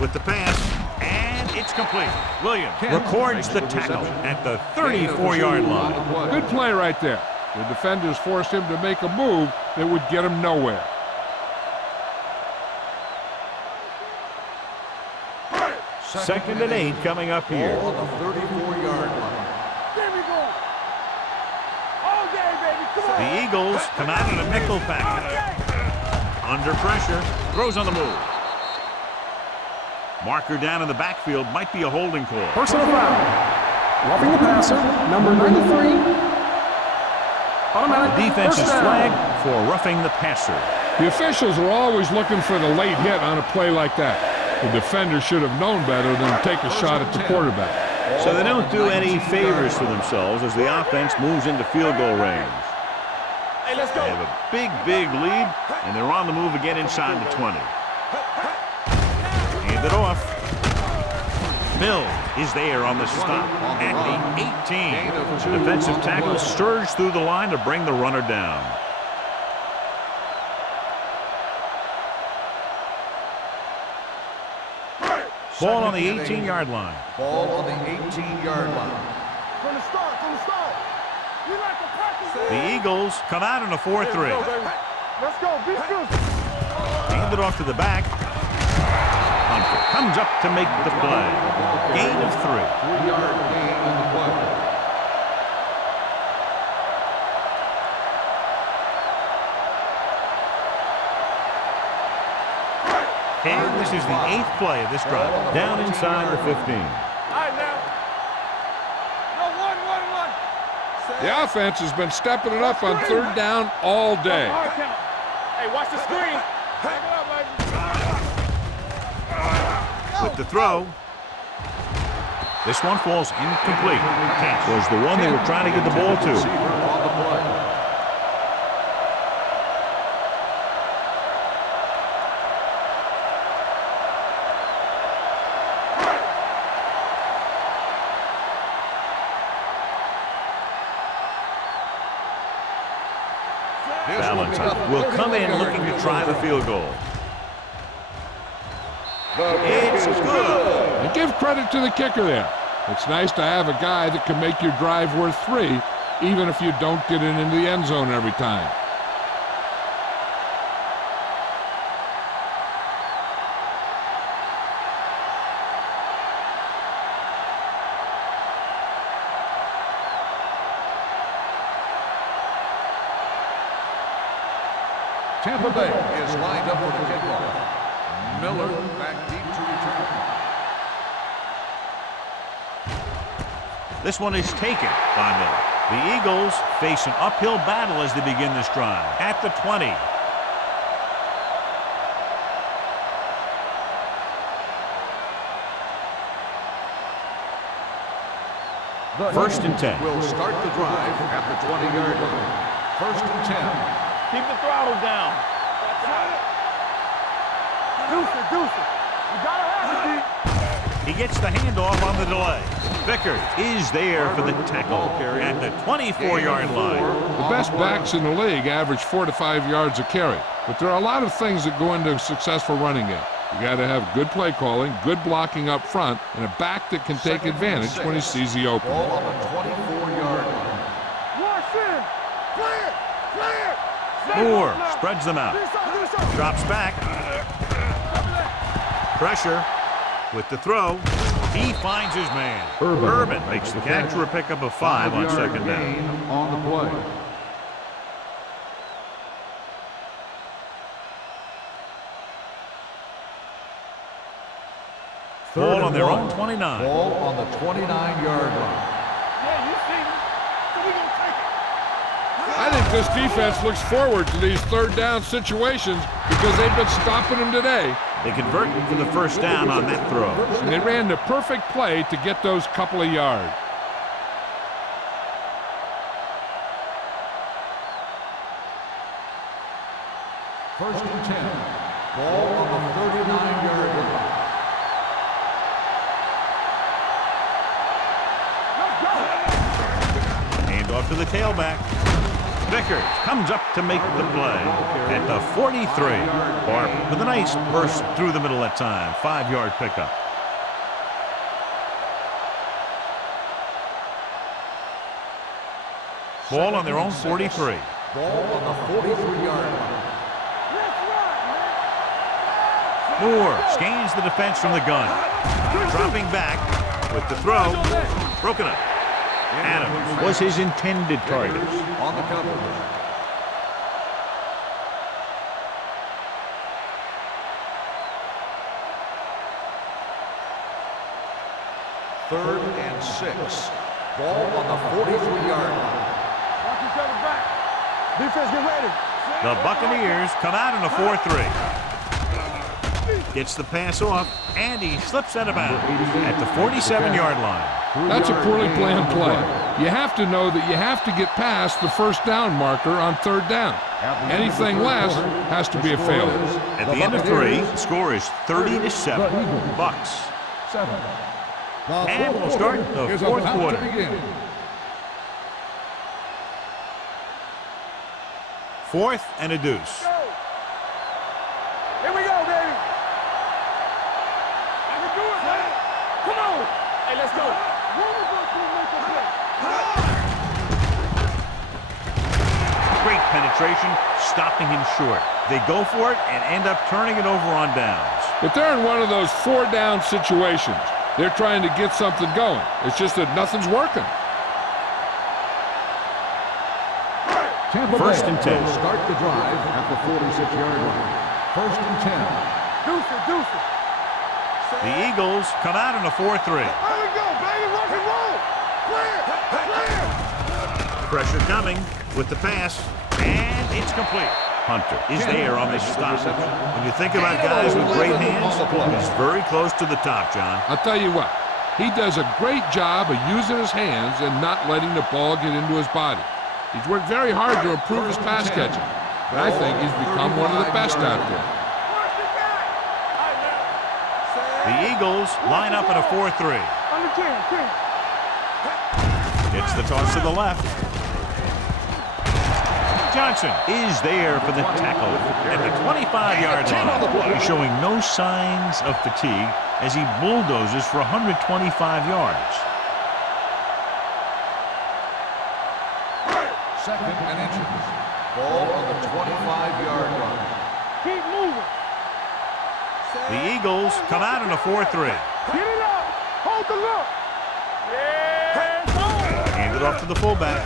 With the pass, and it's complete. Williams records the tackle at the 34-yard line. Good play right there. The defenders forced him to make a move that would get him nowhere. Second and 8 coming up here. Ball on the 34-yard line. There we go. All day, baby. Come on. The Eagles come out in a nickel package. Under pressure, throws on the move. Marker down in the backfield, might be a holding call. Personal foul. Roughing the passer, number 93. Automatic The defense is first down. flagged for roughing the passer. The officials are always looking for the late hit on a play like that. The defender should have known better than to take a shot at the quarterback. So they don't do any favors for themselves as the offense moves into field goal range. Hey, let's go. They have a big lead, and they're on the move again inside the 20. Hand it off. Mill is there on the stop at the 18. Defensive tackle surged through the line to bring the runner down. Ball on the 18-yard line. Ball on the 18-yard line. From the start. We like to practice. The Eagles come out in a 4-3. Let's go. Be good. Hand it off to the back. Hunter comes up to make the play. Gain of 3. 3-yard gain on the play. And this is the 8th play of this drive. Down inside the 15. All right, now. No, one. The offense has been stepping it up on 3rd down all day. Hard count. Hey, watch the screen. Back it up, baby. With the throw. This one falls incomplete. Catch was the one they were trying to get the ball to. On the play. Valentine will come in looking to try the field goal. It's good. And give credit to the kicker there. It's nice to have a guy that can make your drive worth 3, even if you don't get it into the end zone every time. Tampa Bay is lined up for the kickoff. Miller back deep to return. This one is taken by Miller. The Eagles face an uphill battle as they begin this drive. At the 20. First and 10. Will start the drive at the 20-yard line. 1st and 10. Keep the throttle down. Deuce it. You gotta have it, D. He gets the handoff on the delay. Vickers is there for the tackle at the 24-yard line. The best backs in the league average 4 to 5 yards a carry. But there are a lot of things that go into a successful running game. You got to have good play calling, good blocking up front, and a back that can take advantage when he sees the opening. Ball on the 24-yard line. Watch in. Clear. Moore spreads them out. Drops back. Pressure with the throw. He finds his man. Urban makes the catch for a pickup of 5 on 2nd down. On the play. Ball on their own 29. Ball on the 29-yard line. Yeah, you see me. So we gonna take it. I think this defense looks forward to these 3rd down situations because they've been stopping them today. They convert for the first down on that throw. And they ran the perfect play to get those couple of yards. First and 10. Ball on the 39-yard line. Hand off to the tailback. Vickers comes up to make the play at the 43. Barber with a nice burst through the middle that time. 5-yard pickup. Ball on their own 43. Ball on the 43-yard line. Moore scans the defense from the gun. Dropping back with the throw. Broken up. Adams was his intended target. On the cover. Third and 6. Ball on the 43-yard line. Watch each other back. Defense, get ready. The Buccaneers come out in a 4-3. Gets the pass off, and he slips out of bounds at the 47-yard line. That's a poorly planned play. You have to know that you have to get past the first down marker on third down. Anything less has to be a failure. At the end of 3, the score is 30-7, Bucks. And we'll start the fourth quarter. Fourth and a deuce. Here we go, baby. I can do it, man. Come on. Hey, let's go. Great penetration, stopping him short. They go for it and end up turning it over on downs. But they're in one of those 4-down situations. They're trying to get something going. It's just that nothing's working. Tampa First and 10. Start the drive at the 46-yard line. First and 10. Deuce. The Eagles come out in a 4-3. There we go, baby. Rock and roll. Clear. Pressure coming with the pass, and it's complete. Hunter is there on this stop. When you think about guys with great hands, he's very close to the top, John. I'll tell you what, he does a great job of using his hands and not letting the ball get into his body. He's worked very hard to improve his pass catching, but I think he's become one of the best out there. The Eagles line up in a 4-3. It's the toss to the left. Johnson is there for the tackle at the 25-yard line. He's showing no signs of fatigue as he bulldozes for 125 yards. Second and inches. Ball on the 25-yard line. Keep moving. The Eagles come out in a 4-3. Get it up. Hold the look. Yeah. Hand it off to the fullback.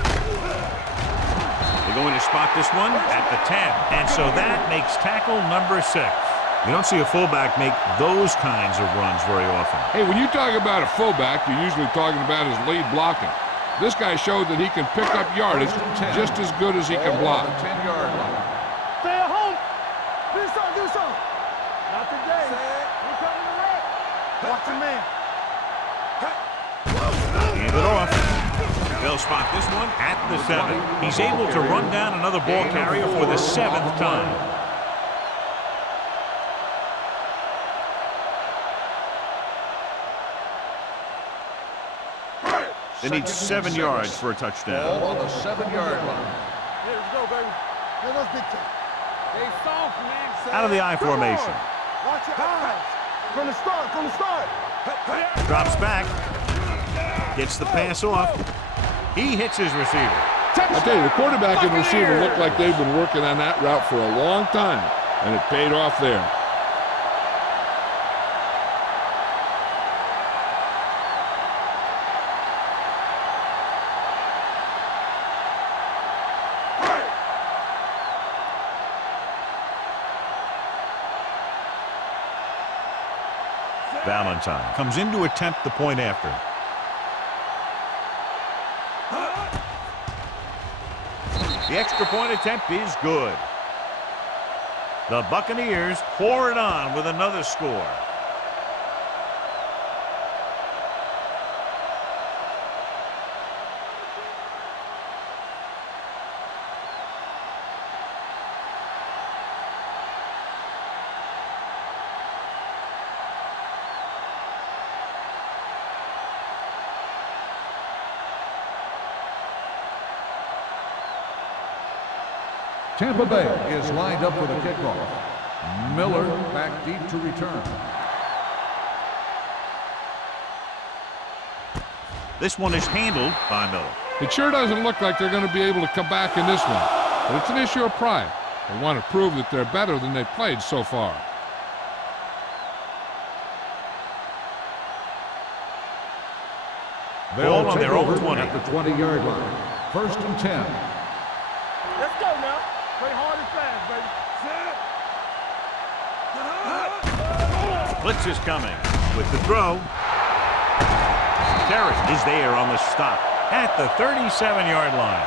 They're going to spot this one at the 10. And so that makes tackle number 6. You don't see a fullback make those kinds of runs very often. Hey, when you talk about a fullback, you're usually talking about his lead blocking. This guy showed that he can pick up yardage just as good as he can block. 10-yard line. Stay at home. Do something. Not today. You coming to work? Watch the man. Hand it off. They'll spot this one at the 7. He's able to run down another ball carrier for the 7th time. They need 7 yards for a touchdown. Ball on the 7-yard line. Here we go, baby. Let us big time. Stay soft, man. Out of the I formation. Watch your eyes. From the start. Drops back. Gets the pass off. He hits his receiver. I tell you, the quarterback and receiver look like they've been working on that route for a long time, and it paid off there. Valentine comes in to attempt the point after. The extra point attempt is good. The Buccaneers pour it on with another score. Tampa Bay is lined up for the kickoff. Miller back deep to return. This one is handled by Miller. It sure doesn't look like they're going to be able to come back in this one, but it's an issue of pride. They want to prove that they're better than they've played so far. Ball on their own 20. At the 20-yard line. First and 10. Let's go now. Play hard and fast, baby. Blitz is coming with the throw. Terry is there on the stop at the 37-yard line.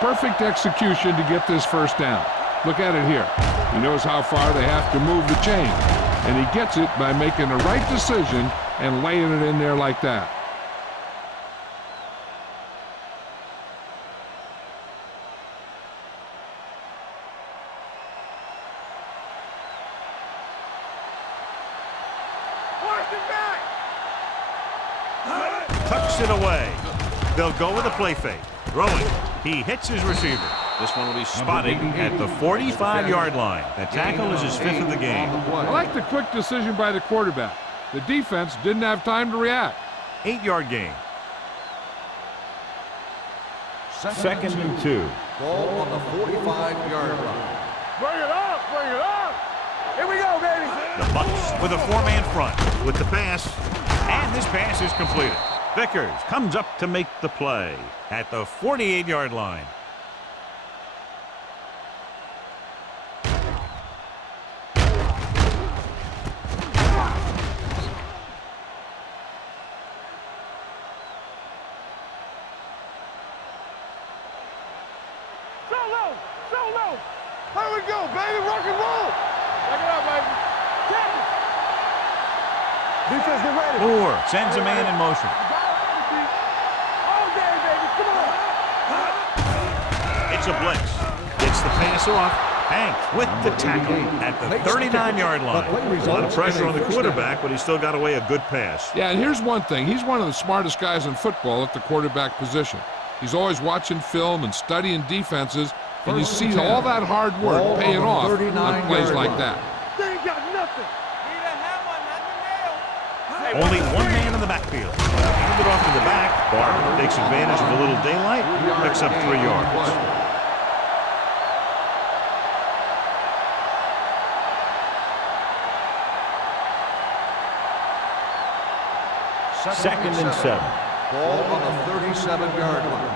Perfect execution to get this first down. Look at it here. He knows how far they have to move the chain. and he gets it by making the right decision and laying it in there like that. Tucks it away. They'll go with a play fake. Throwing. He hits his receiver. This one will be spotted at the 45-yard line. The tackle is his 5th of the game. I like the quick decision by the quarterback. The defense didn't have time to react. 8-yard gain. 2nd and 2. Ball on the 45-yard line. Bring it up, bring it up. Here we go, baby. The Bucks with a 4-man front with the pass. And this pass is completed. Vickers comes up to make the play at the 48-yard line. Solo. Here we go, baby. Rock and roll. Back it up, baby. Check it. Defense, get ready. Moore sends a man in motion. All day, baby. Come on. It's a blitz. Gets the pass off. Hank with the tackle at the 39-yard line. A lot of pressure on the quarterback, but he still got away a good pass. Yeah, and here's one thing. He's one of the smartest guys in football at the quarterback position. He's always watching film and studying defenses, and you see all that hard work paying off on plays like that. They ain't got nothing. Only one man in the backfield. Hand it off to the back. Barber takes advantage of a little daylight. Picks up 3 yards. Second and 7. Ball on the 37-yard line.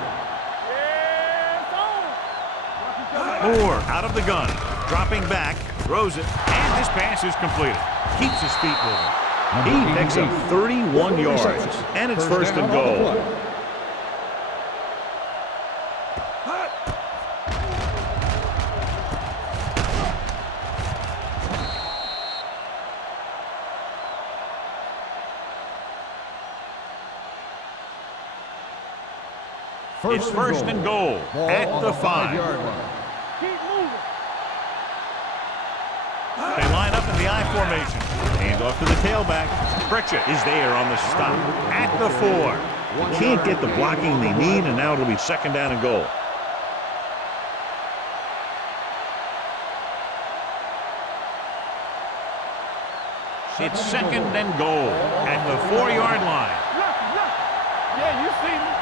Moore out of the gun. Dropping back. Throws it. And this pass is completed. Keeps his feet moving. He picks up 31 yards. And it's 1st and goal. It's 1st and goal at the 5. Keep moving. They line up in the I formation. Hand off to the tailback. Pritchett is there on the stop at the 4. They can't get the blocking they need, and now it'll be 2nd down and goal. It's 2nd and goal at the 4-yard line. Yeah, you see me.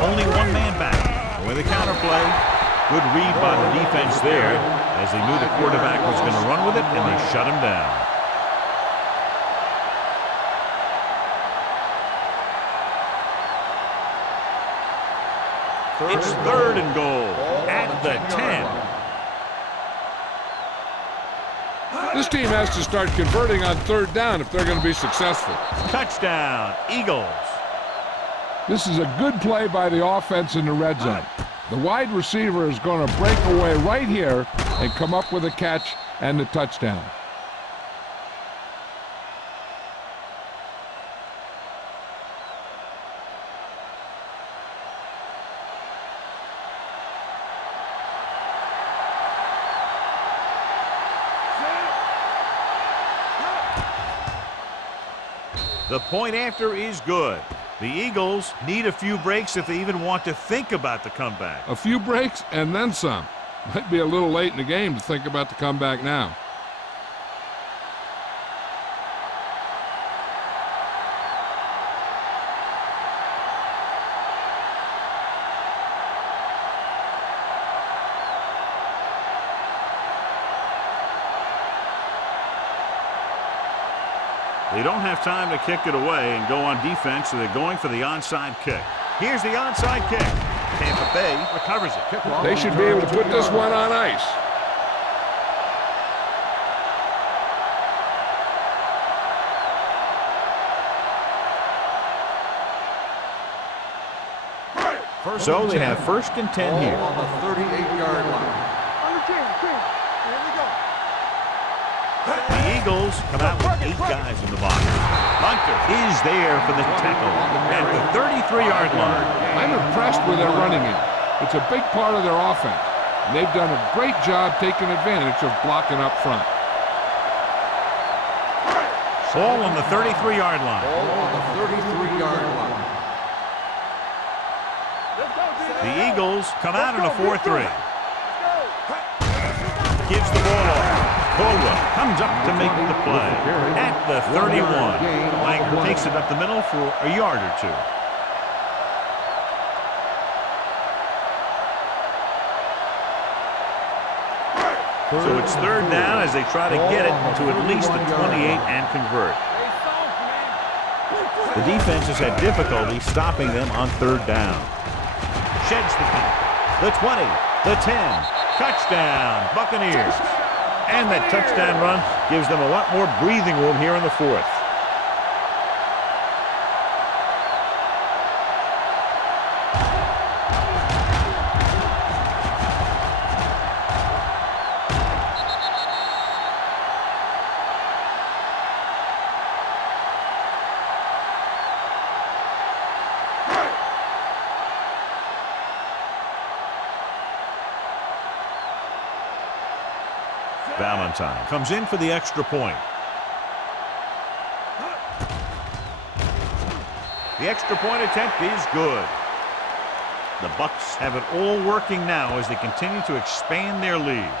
Only one man back. With a counterplay. Good read by the defense there, as they knew the quarterback was going to run with it, and they shut him down. It's 3rd and goal at the 10. This team has to start converting on 3rd down if they're going to be successful. Touchdown, Eagles. This is a good play by the offense in the red zone. The wide receiver is going to break away right here and come up with a catch and the touchdown. The point after is good. The Eagles need a few breaks if they even want to think about the comeback. A few breaks and then some. Might be a little late in the game to think about the comeback now. They don't have time to kick it away and go on defense, so they're going for the onside kick. Here's the onside kick. Tampa Bay recovers it. They should be able to put this one on ice. So they have 1st and 10 here. On the 38-yard line. On the 10. Here we go. The Eagles come out with 8 guys in the box. Hunter is there for the tackle at the 33-yard line. I'm impressed with their running game. It's a big part of their offense, and they've done a great job taking advantage of blocking up front. Ball on the 33-yard line. Ball on the 33-yard line. The Eagles come out in a 4-3. Gives the ball off. Bola comes up to make the play at the 31. Langer takes it up the middle for a yard or 2. So it's 3rd down as they try to get it to at least the 28 and convert. The defense has had difficulty stopping them on 3rd down. Sheds the count. The 20, the 10, touchdown, Buccaneers. And that touchdown run gives them a lot more breathing room here in the 4th. Valentine comes in for the extra point. The extra point attempt is good. The Bucs have it all working now as they continue to expand their lead.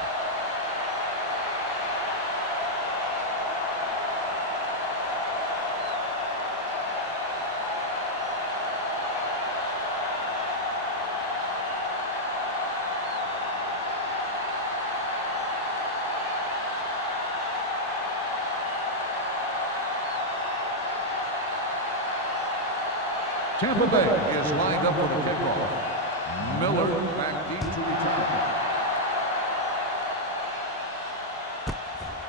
Tampa Bay is lined up for the kickoff. Miller back deep to return.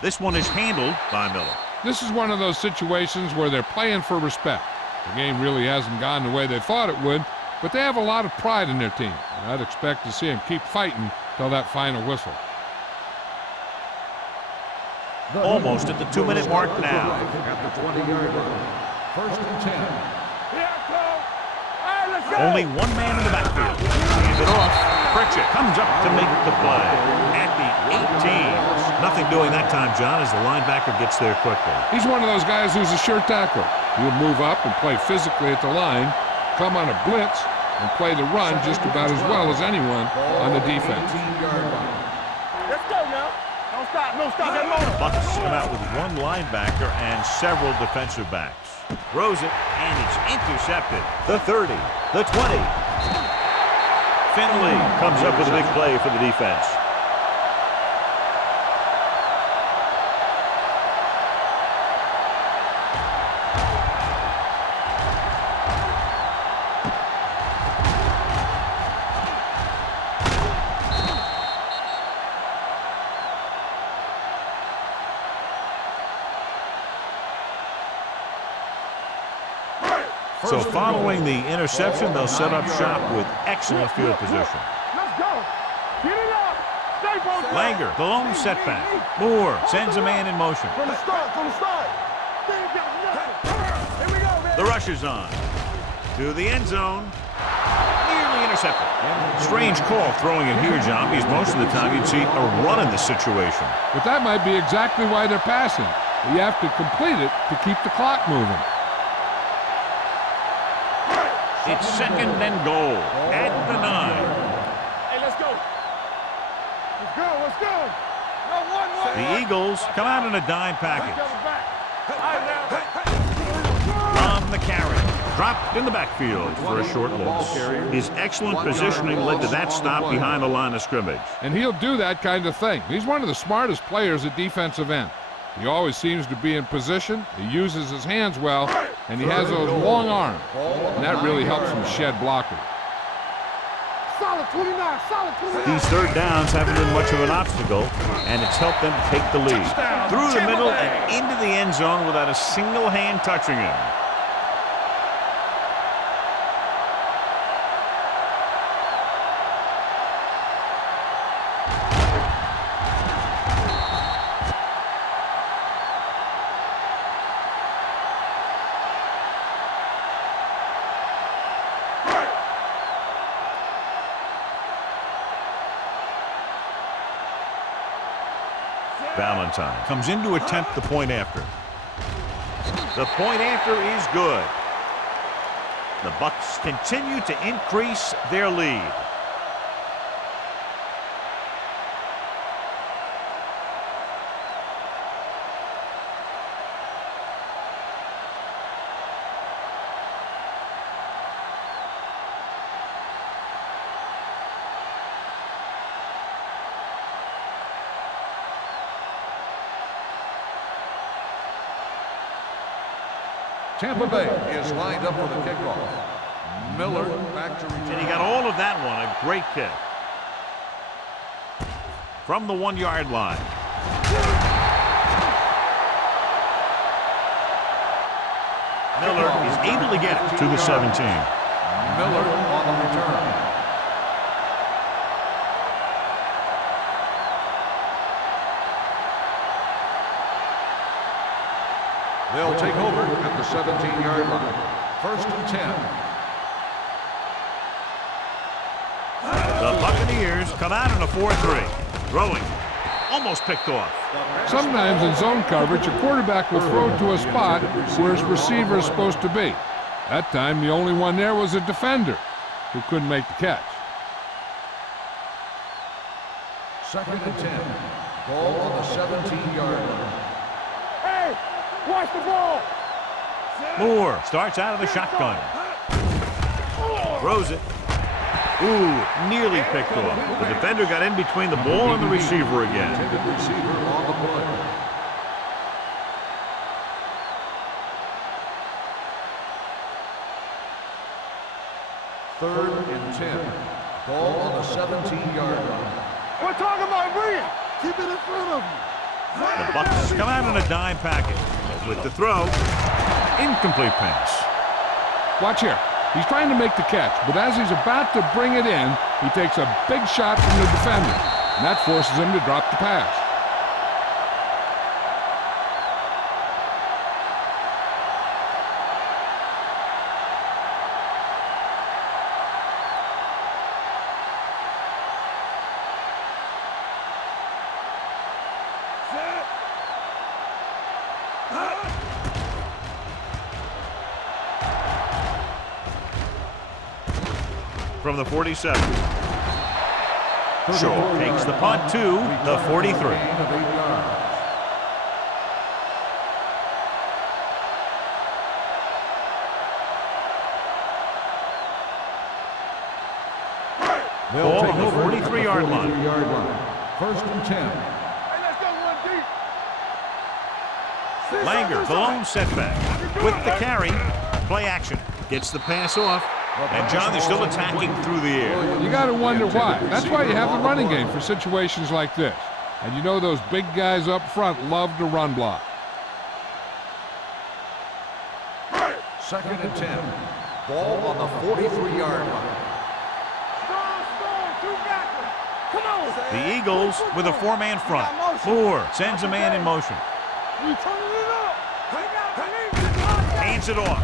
This one is handled by Miller. This is one of those situations where they're playing for respect. The game really hasn't gone the way they thought it would, but they have a lot of pride in their team. And I'd expect to see them keep fighting till that final whistle. Almost at the 2-minute mark now. At the 20-yard line. 1st and 10. Only one man in the backfield. Hands it off. Pritchett comes up to make the play at the 18. Nothing doing that time, John, as the linebacker gets there quickly. He's one of those guys who's a sure tackler. He'll move up and play physically at the line, come on a blitz, and play the run just about as well as anyone on the defense. Let's go now. Don't stop. No, stop that motor. Bucs come out with one linebacker and several defensive backs. Throws it, and it's intercepted. The 30, the 20. Finley comes up with a big play for the defense. So following the interception, they'll set up shop with excellent field position. Let's go. Get it up. Stay focused. Langer, the lone setback. Moore sends a man in motion. From the start, from the start. They ain't got nothing. Here we go, man. The rush is on. To the end zone. Nearly intercepted. Strange call throwing it here, John, because most of the time you'd see a run in this situation. But that might be exactly why they're passing. You have to complete it to keep the clock moving. It's 2nd and goal at the 9. Hey, let's go. Let's go, let's go. No, one. The Eagles come out in a dime package. On the carry. Dropped in the backfield for a short loss. His excellent positioning led to that stop behind the line of scrimmage. And he'll do that kind of thing. He's one of the smartest players at defensive end. He always seems to be in position. He uses his hands well, and he has those long arms. And that really helps him shed blockers. Solid 29, solid 29. These 3rd downs haven't been much of an obstacle, and it's helped them take the lead. Through the middle and into the end zone without a single hand touching him. Valentine comes in to attempt the point after. The point after is good. The Bucks continue to increase their lead. Tampa Bay is lined up for the kickoff. Miller back to return. And he got all of that one. A great kick. From the 1-yard line. Miller is able to get it to the 17. Miller on the return. They'll take over at the 17-yard line. 1st and 10. The Buccaneers come out in a 4-3. Throwing. Almost picked off. Sometimes in zone coverage, a quarterback will throw to a spot where his receiver is supposed to be. That time, the only one there was a defender who couldn't make the catch. 2nd and 10. Ball on the 17-yard line. Hey, watch the ball. Moore starts out of the shotgun. Throws it. Ooh, nearly picked off. The defender got in between the ball and the receiver again. Intended receiver on the play. Third and 10. Ball on the 17-yard line. We're talking about Bree. Keep it in front of you. The Bucs come out in a dime package. With the throw, incomplete pass. Watch here. He's trying to make the catch, but as he's about to bring it in, he takes a big shot from the defender, and that forces him to drop the pass. From the 47. Shaw takes the punt to the 43. Ball on the 43-yard line. 1st and 10. Hey, let's go one deep. Langer, the lone setback. With the carry, play action. Gets the pass off. And, John, they're still attacking through the air. You got to wonder why. That's why you have the running game for situations like this. And you know those big guys up front love to run block. 2nd and 10. Ball on the 43-yard line. Strong, two backers. Come on. The Eagles with a 4-man front. Moore sends a man in motion. We turning it up. We gotta believe it. Hands it off.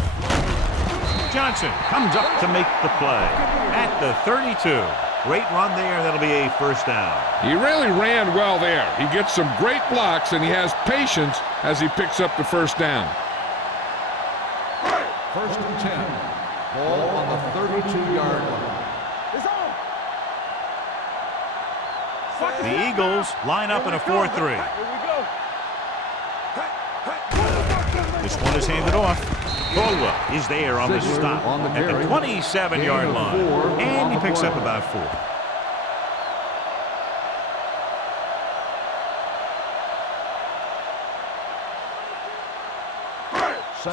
Johnson comes up to make the play at the 32. Great run there. That'll be a first down. He really ran well there. He gets some great blocks, and he has patience as he picks up the first down. 1st and 10. Ball on the 32-yard line. It's on. The Eagles line up in a 4-3. Here we go. This one is handed off. Caldwell is there on the stop at the 27-yard line. And he picks up about 4.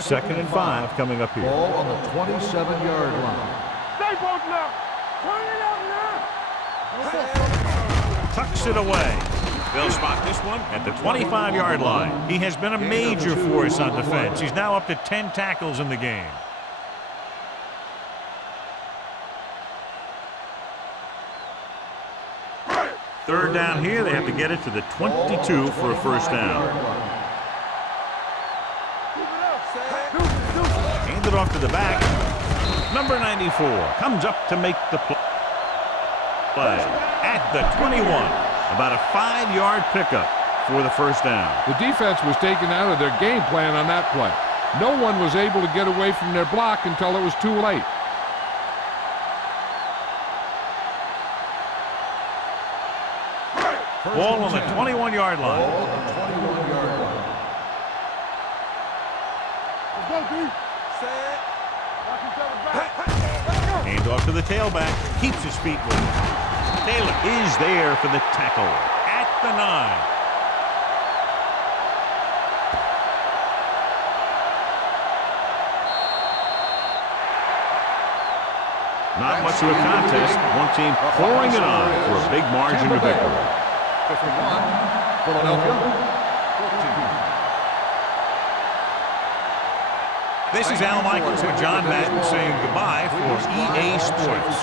Second and 5 coming up here. Ball on the 27-yard line. Stay both now. Turn it up now. Tucks it away. They'll spot this one at the 25-yard line. He has been a major force on defense. He's now up to 10 tackles in the game. Third down here. They have to get it to the 22 for a first down. Hand it off to the back. Number 94 comes up to make the play at the 21. About a 5-yard pickup. for the first down. The defense was taken out of their game plan on that play. No one was able to get away from their block until it was too late. Ball on the 21-yard line. Ball on the 21-yard line. Let's go, D. Set. Knock each other back. Hand off to the tailback. Keeps his feet moving. Taylor is there for the tackle at the 9. Not much of a contest. One team pouring it on for a big margin of victory. 51, Philadelphia, 14. This is Al Michaels with John Madden saying goodbye for EA Sports.